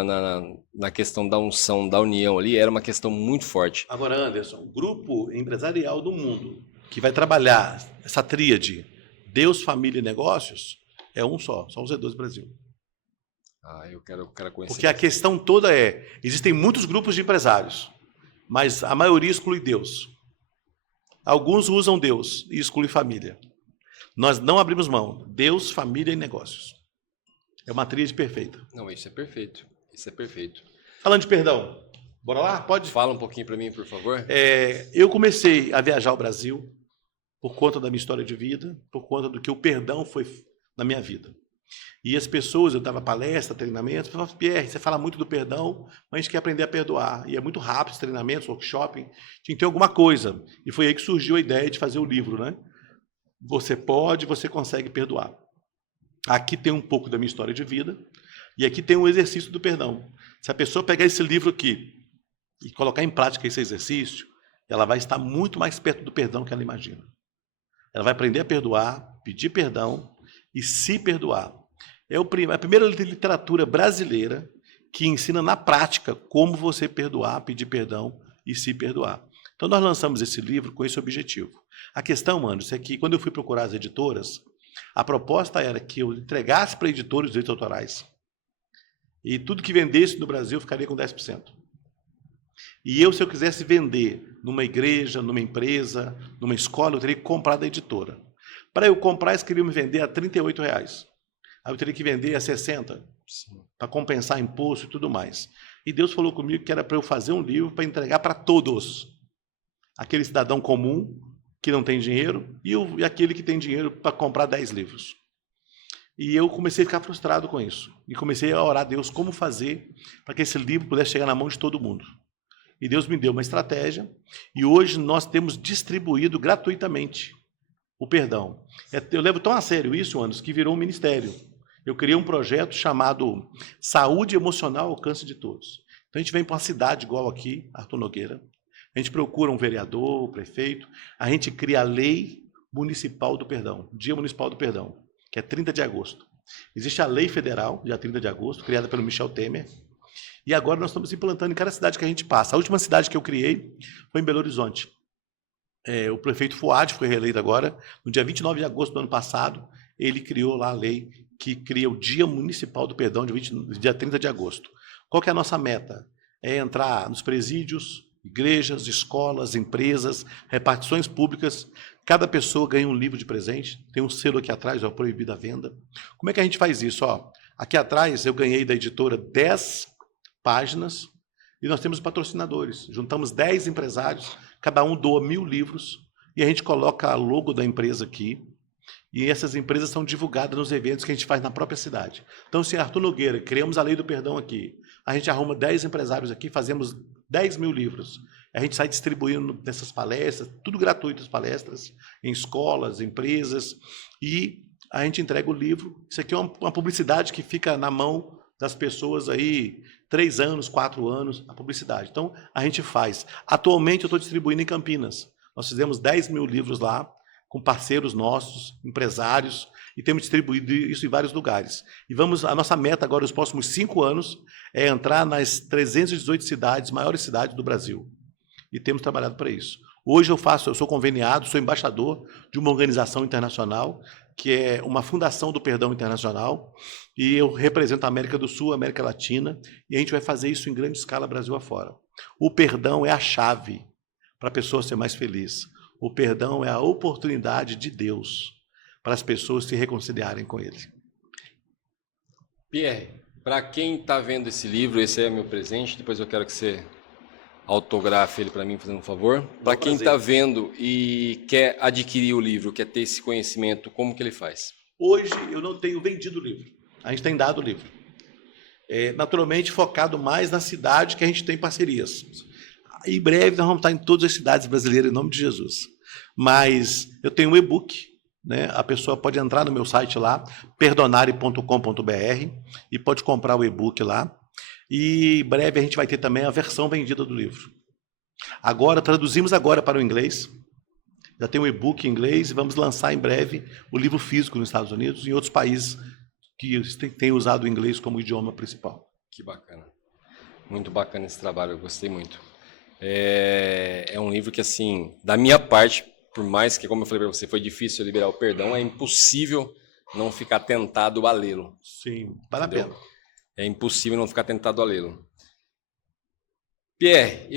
na questão da unção, da união ali, era uma questão muito forte. Agora, Anderson, o grupo empresarial do mundo que vai trabalhar essa tríade Deus, família e negócios é um só o C12 Brasil. Eu quero conhecer. Porque a questão toda existem muitos grupos de empresários, mas a maioria exclui Deus. Alguns usam Deus e excluem família. Nós não abrimos mão. Deus, família e negócios. É uma tríade perfeita. Não, isso é perfeito. Isso é perfeito. Falando de perdão, bora lá? Pode? Fala um pouquinho para mim, por favor. Eu comecei a viajar ao Brasil por conta da minha história de vida, por conta do que o perdão foi na minha vida. E as pessoas, eu dava palestra, treinamentos, falavam, Pierre, você fala muito do perdão, mas a gente quer aprender a perdoar. E é muito rápido os treinamentos, workshop, tinha que ter alguma coisa. E foi aí que surgiu a ideia de fazer o livro, né? Você pode, você consegue perdoar. Aqui tem um pouco da minha história de vida, e aqui tem um exercício do perdão. Se a pessoa pegar esse livro aqui e colocar em prática esse exercício, ela vai estar muito mais perto do perdão que ela imagina. Ela vai aprender a perdoar, pedir perdão e se perdoar. É a primeira literatura brasileira que ensina na prática como você perdoar, pedir perdão e se perdoar. Então nós lançamos esse livro com esse objetivo. A questão, Anderson, é que quando eu fui procurar as editoras, a proposta era que eu entregasse para editores os direitos autorais e tudo que vendesse no Brasil ficaria com 10%. E se eu quisesse vender numa igreja, numa empresa, numa escola, eu teria que comprar da editora. Para eu comprar, eles queriam me vender a R$38. Aí eu teria que vender a 60 para compensar imposto e tudo mais. E Deus falou comigo que era para eu fazer um livro para entregar para todos. Aquele cidadão comum que não tem dinheiro e aquele que tem dinheiro para comprar 10 livros. E eu comecei a ficar frustrado com isso. E comecei a orar a Deus como fazer para que esse livro pudesse chegar na mão de todo mundo. E Deus me deu uma estratégia e hoje nós temos distribuído gratuitamente o perdão. Eu levo tão a sério isso, Anderson, que virou um ministério. Eu criei um projeto chamado Saúde Emocional ao Alcance de Todos. Então a gente vem para uma cidade igual aqui, Arthur Nogueira, a gente procura um vereador, um prefeito, a gente cria a Lei Municipal do Perdão, Dia Municipal do Perdão, que é 30 de agosto. Existe a Lei Federal, dia 30 de agosto, criada pelo Michel Temer, e agora nós estamos implantando em cada cidade que a gente passa. A última cidade que eu criei foi em Belo Horizonte. O prefeito Fuad foi reeleito agora, no dia 29 de agosto do ano passado, ele criou lá a lei que cria o Dia Municipal do Perdão, dia 30 de agosto. Qual que é a nossa meta? É entrar nos presídios, igrejas, escolas, empresas, repartições públicas. Cada pessoa ganha um livro de presente, tem um selo aqui atrás, proibido a venda. Como é que a gente faz isso? Aqui atrás eu ganhei da editora 10 páginas e nós temos patrocinadores. Juntamos 10 empresários, cada um doa 1000 livros e a gente coloca a logo da empresa aqui. E essas empresas são divulgadas nos eventos que a gente faz na própria cidade. Então, se Arthur Nogueira, criamos a Lei do Perdão aqui, a gente arruma 10 empresários aqui, fazemos 10.000 livros. A gente sai distribuindo nessas palestras, tudo gratuito, as palestras, em escolas, empresas, e a gente entrega o livro. Isso aqui é uma publicidade que fica na mão das pessoas aí, 3 anos, 4 anos, a publicidade. Então, a gente faz. Atualmente, eu estou distribuindo em Campinas. Nós fizemos 10.000 livros lá, com parceiros nossos, empresários, e temos distribuído isso em vários lugares. E a nossa meta agora, nos próximos 5 anos, é entrar nas 318 cidades, maiores cidades do Brasil. E temos trabalhado para isso. Hoje eu sou conveniado, sou embaixador de uma organização internacional, que é uma fundação do perdão internacional, e eu represento a América do Sul, a América Latina, e a gente vai fazer isso em grande escala Brasil afora. O perdão é a chave para a pessoa ser mais feliz. O perdão é a oportunidade de Deus para as pessoas se reconciliarem com Ele. Pierre, para quem está vendo esse livro, esse é meu presente, depois eu quero que você autografe ele para mim, fazendo um favor. Para quem está vendo e quer adquirir o livro, quer ter esse conhecimento, como que ele faz? Hoje eu não tenho vendido o livro, a gente tem dado o livro. Naturalmente focado mais na cidade que a gente tem parcerias. Em breve nós vamos estar em todas as cidades brasileiras, em nome de Jesus. Mas eu tenho um e-book, né? A pessoa pode entrar no meu site lá, perdonare.com.br, e pode comprar o e-book lá. E em breve a gente vai ter também a versão vendida do livro. Traduzimos agora para o inglês. Já tem um e-book em inglês e vamos lançar em breve o livro físico nos Estados Unidos e em outros países que têm usado o inglês como idioma principal. Que bacana. Muito bacana esse trabalho, eu gostei muito. É um livro que, assim, da minha parte, por mais que, como eu falei para você, foi difícil liberar o perdão, é impossível não ficar tentado a lê-lo. Sim, vale a pena. É impossível não ficar tentado a lê-lo. Pierre,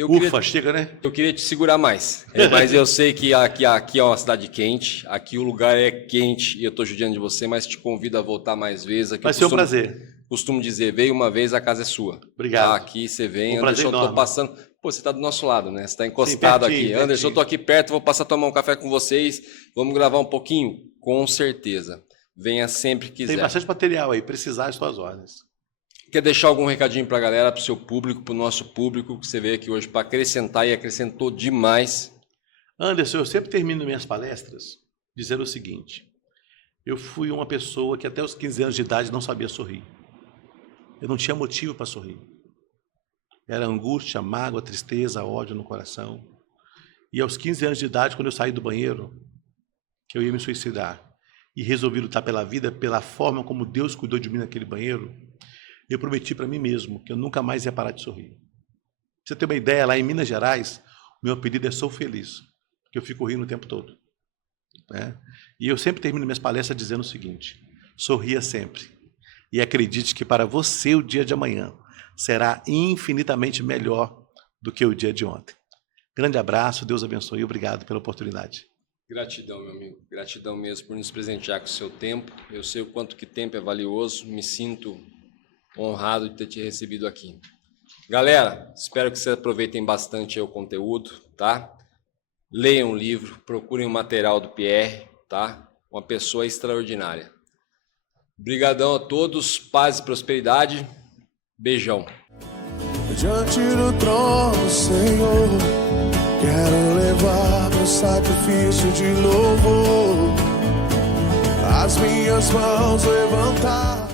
chega, né? Eu queria te segurar mais, mas eu sei que aqui é uma cidade quente, aqui o lugar é quente e eu estou judiando de você, mas te convido a voltar mais vezes. Aqui vai ser um prazer. Costumo dizer, veio uma vez, a casa é sua. Obrigado. Tá, aqui você vem, Um Anderson, eu enorme. tô passando... Pô, você está do nosso lado, né? Você está encostado. Sim, pertinho, aqui. Anderson, eu tô aqui perto, vou passar a tomar um café com vocês, vamos gravar um pouquinho? Com certeza. Venha sempre que quiser. Tem bastante material aí, precisar as suas ordens. Quer deixar algum recadinho para a galera, para o seu público, para o nosso público, que você veio aqui hoje para acrescentar e acrescentou demais? Anderson, eu sempre termino minhas palestras dizendo o seguinte: eu fui uma pessoa que até os 15 anos de idade não sabia sorrir. Eu não tinha motivo para sorrir. Era angústia, mágoa, tristeza, ódio no coração. E aos 15 anos de idade, quando eu saí do banheiro, que eu ia me suicidar, e resolvi lutar pela vida, pela forma como Deus cuidou de mim naquele banheiro, eu prometi para mim mesmo que eu nunca mais ia parar de sorrir. Pra você ter uma ideia, lá em Minas Gerais, o meu apelido é Sou Feliz, porque eu fico rindo o tempo todo. Né? E eu sempre termino minhas palestras dizendo o seguinte: sorria sempre. E acredite que para você o dia de amanhã será infinitamente melhor do que o dia de ontem. Grande abraço, Deus abençoe e obrigado pela oportunidade. Gratidão, meu amigo. Gratidão mesmo por nos presentear com o seu tempo. Eu sei o quanto que tempo é valioso, me sinto honrado de ter te recebido aqui. Galera, espero que vocês aproveitem bastante o conteúdo, tá? Leiam o livro, procurem o material do Pierre, tá? Uma pessoa extraordinária. Obrigadão a todos, paz e prosperidade. Beijão. Diante do trono, Senhor, quero levar meu sacrifício de louvor, as minhas mãos levantar.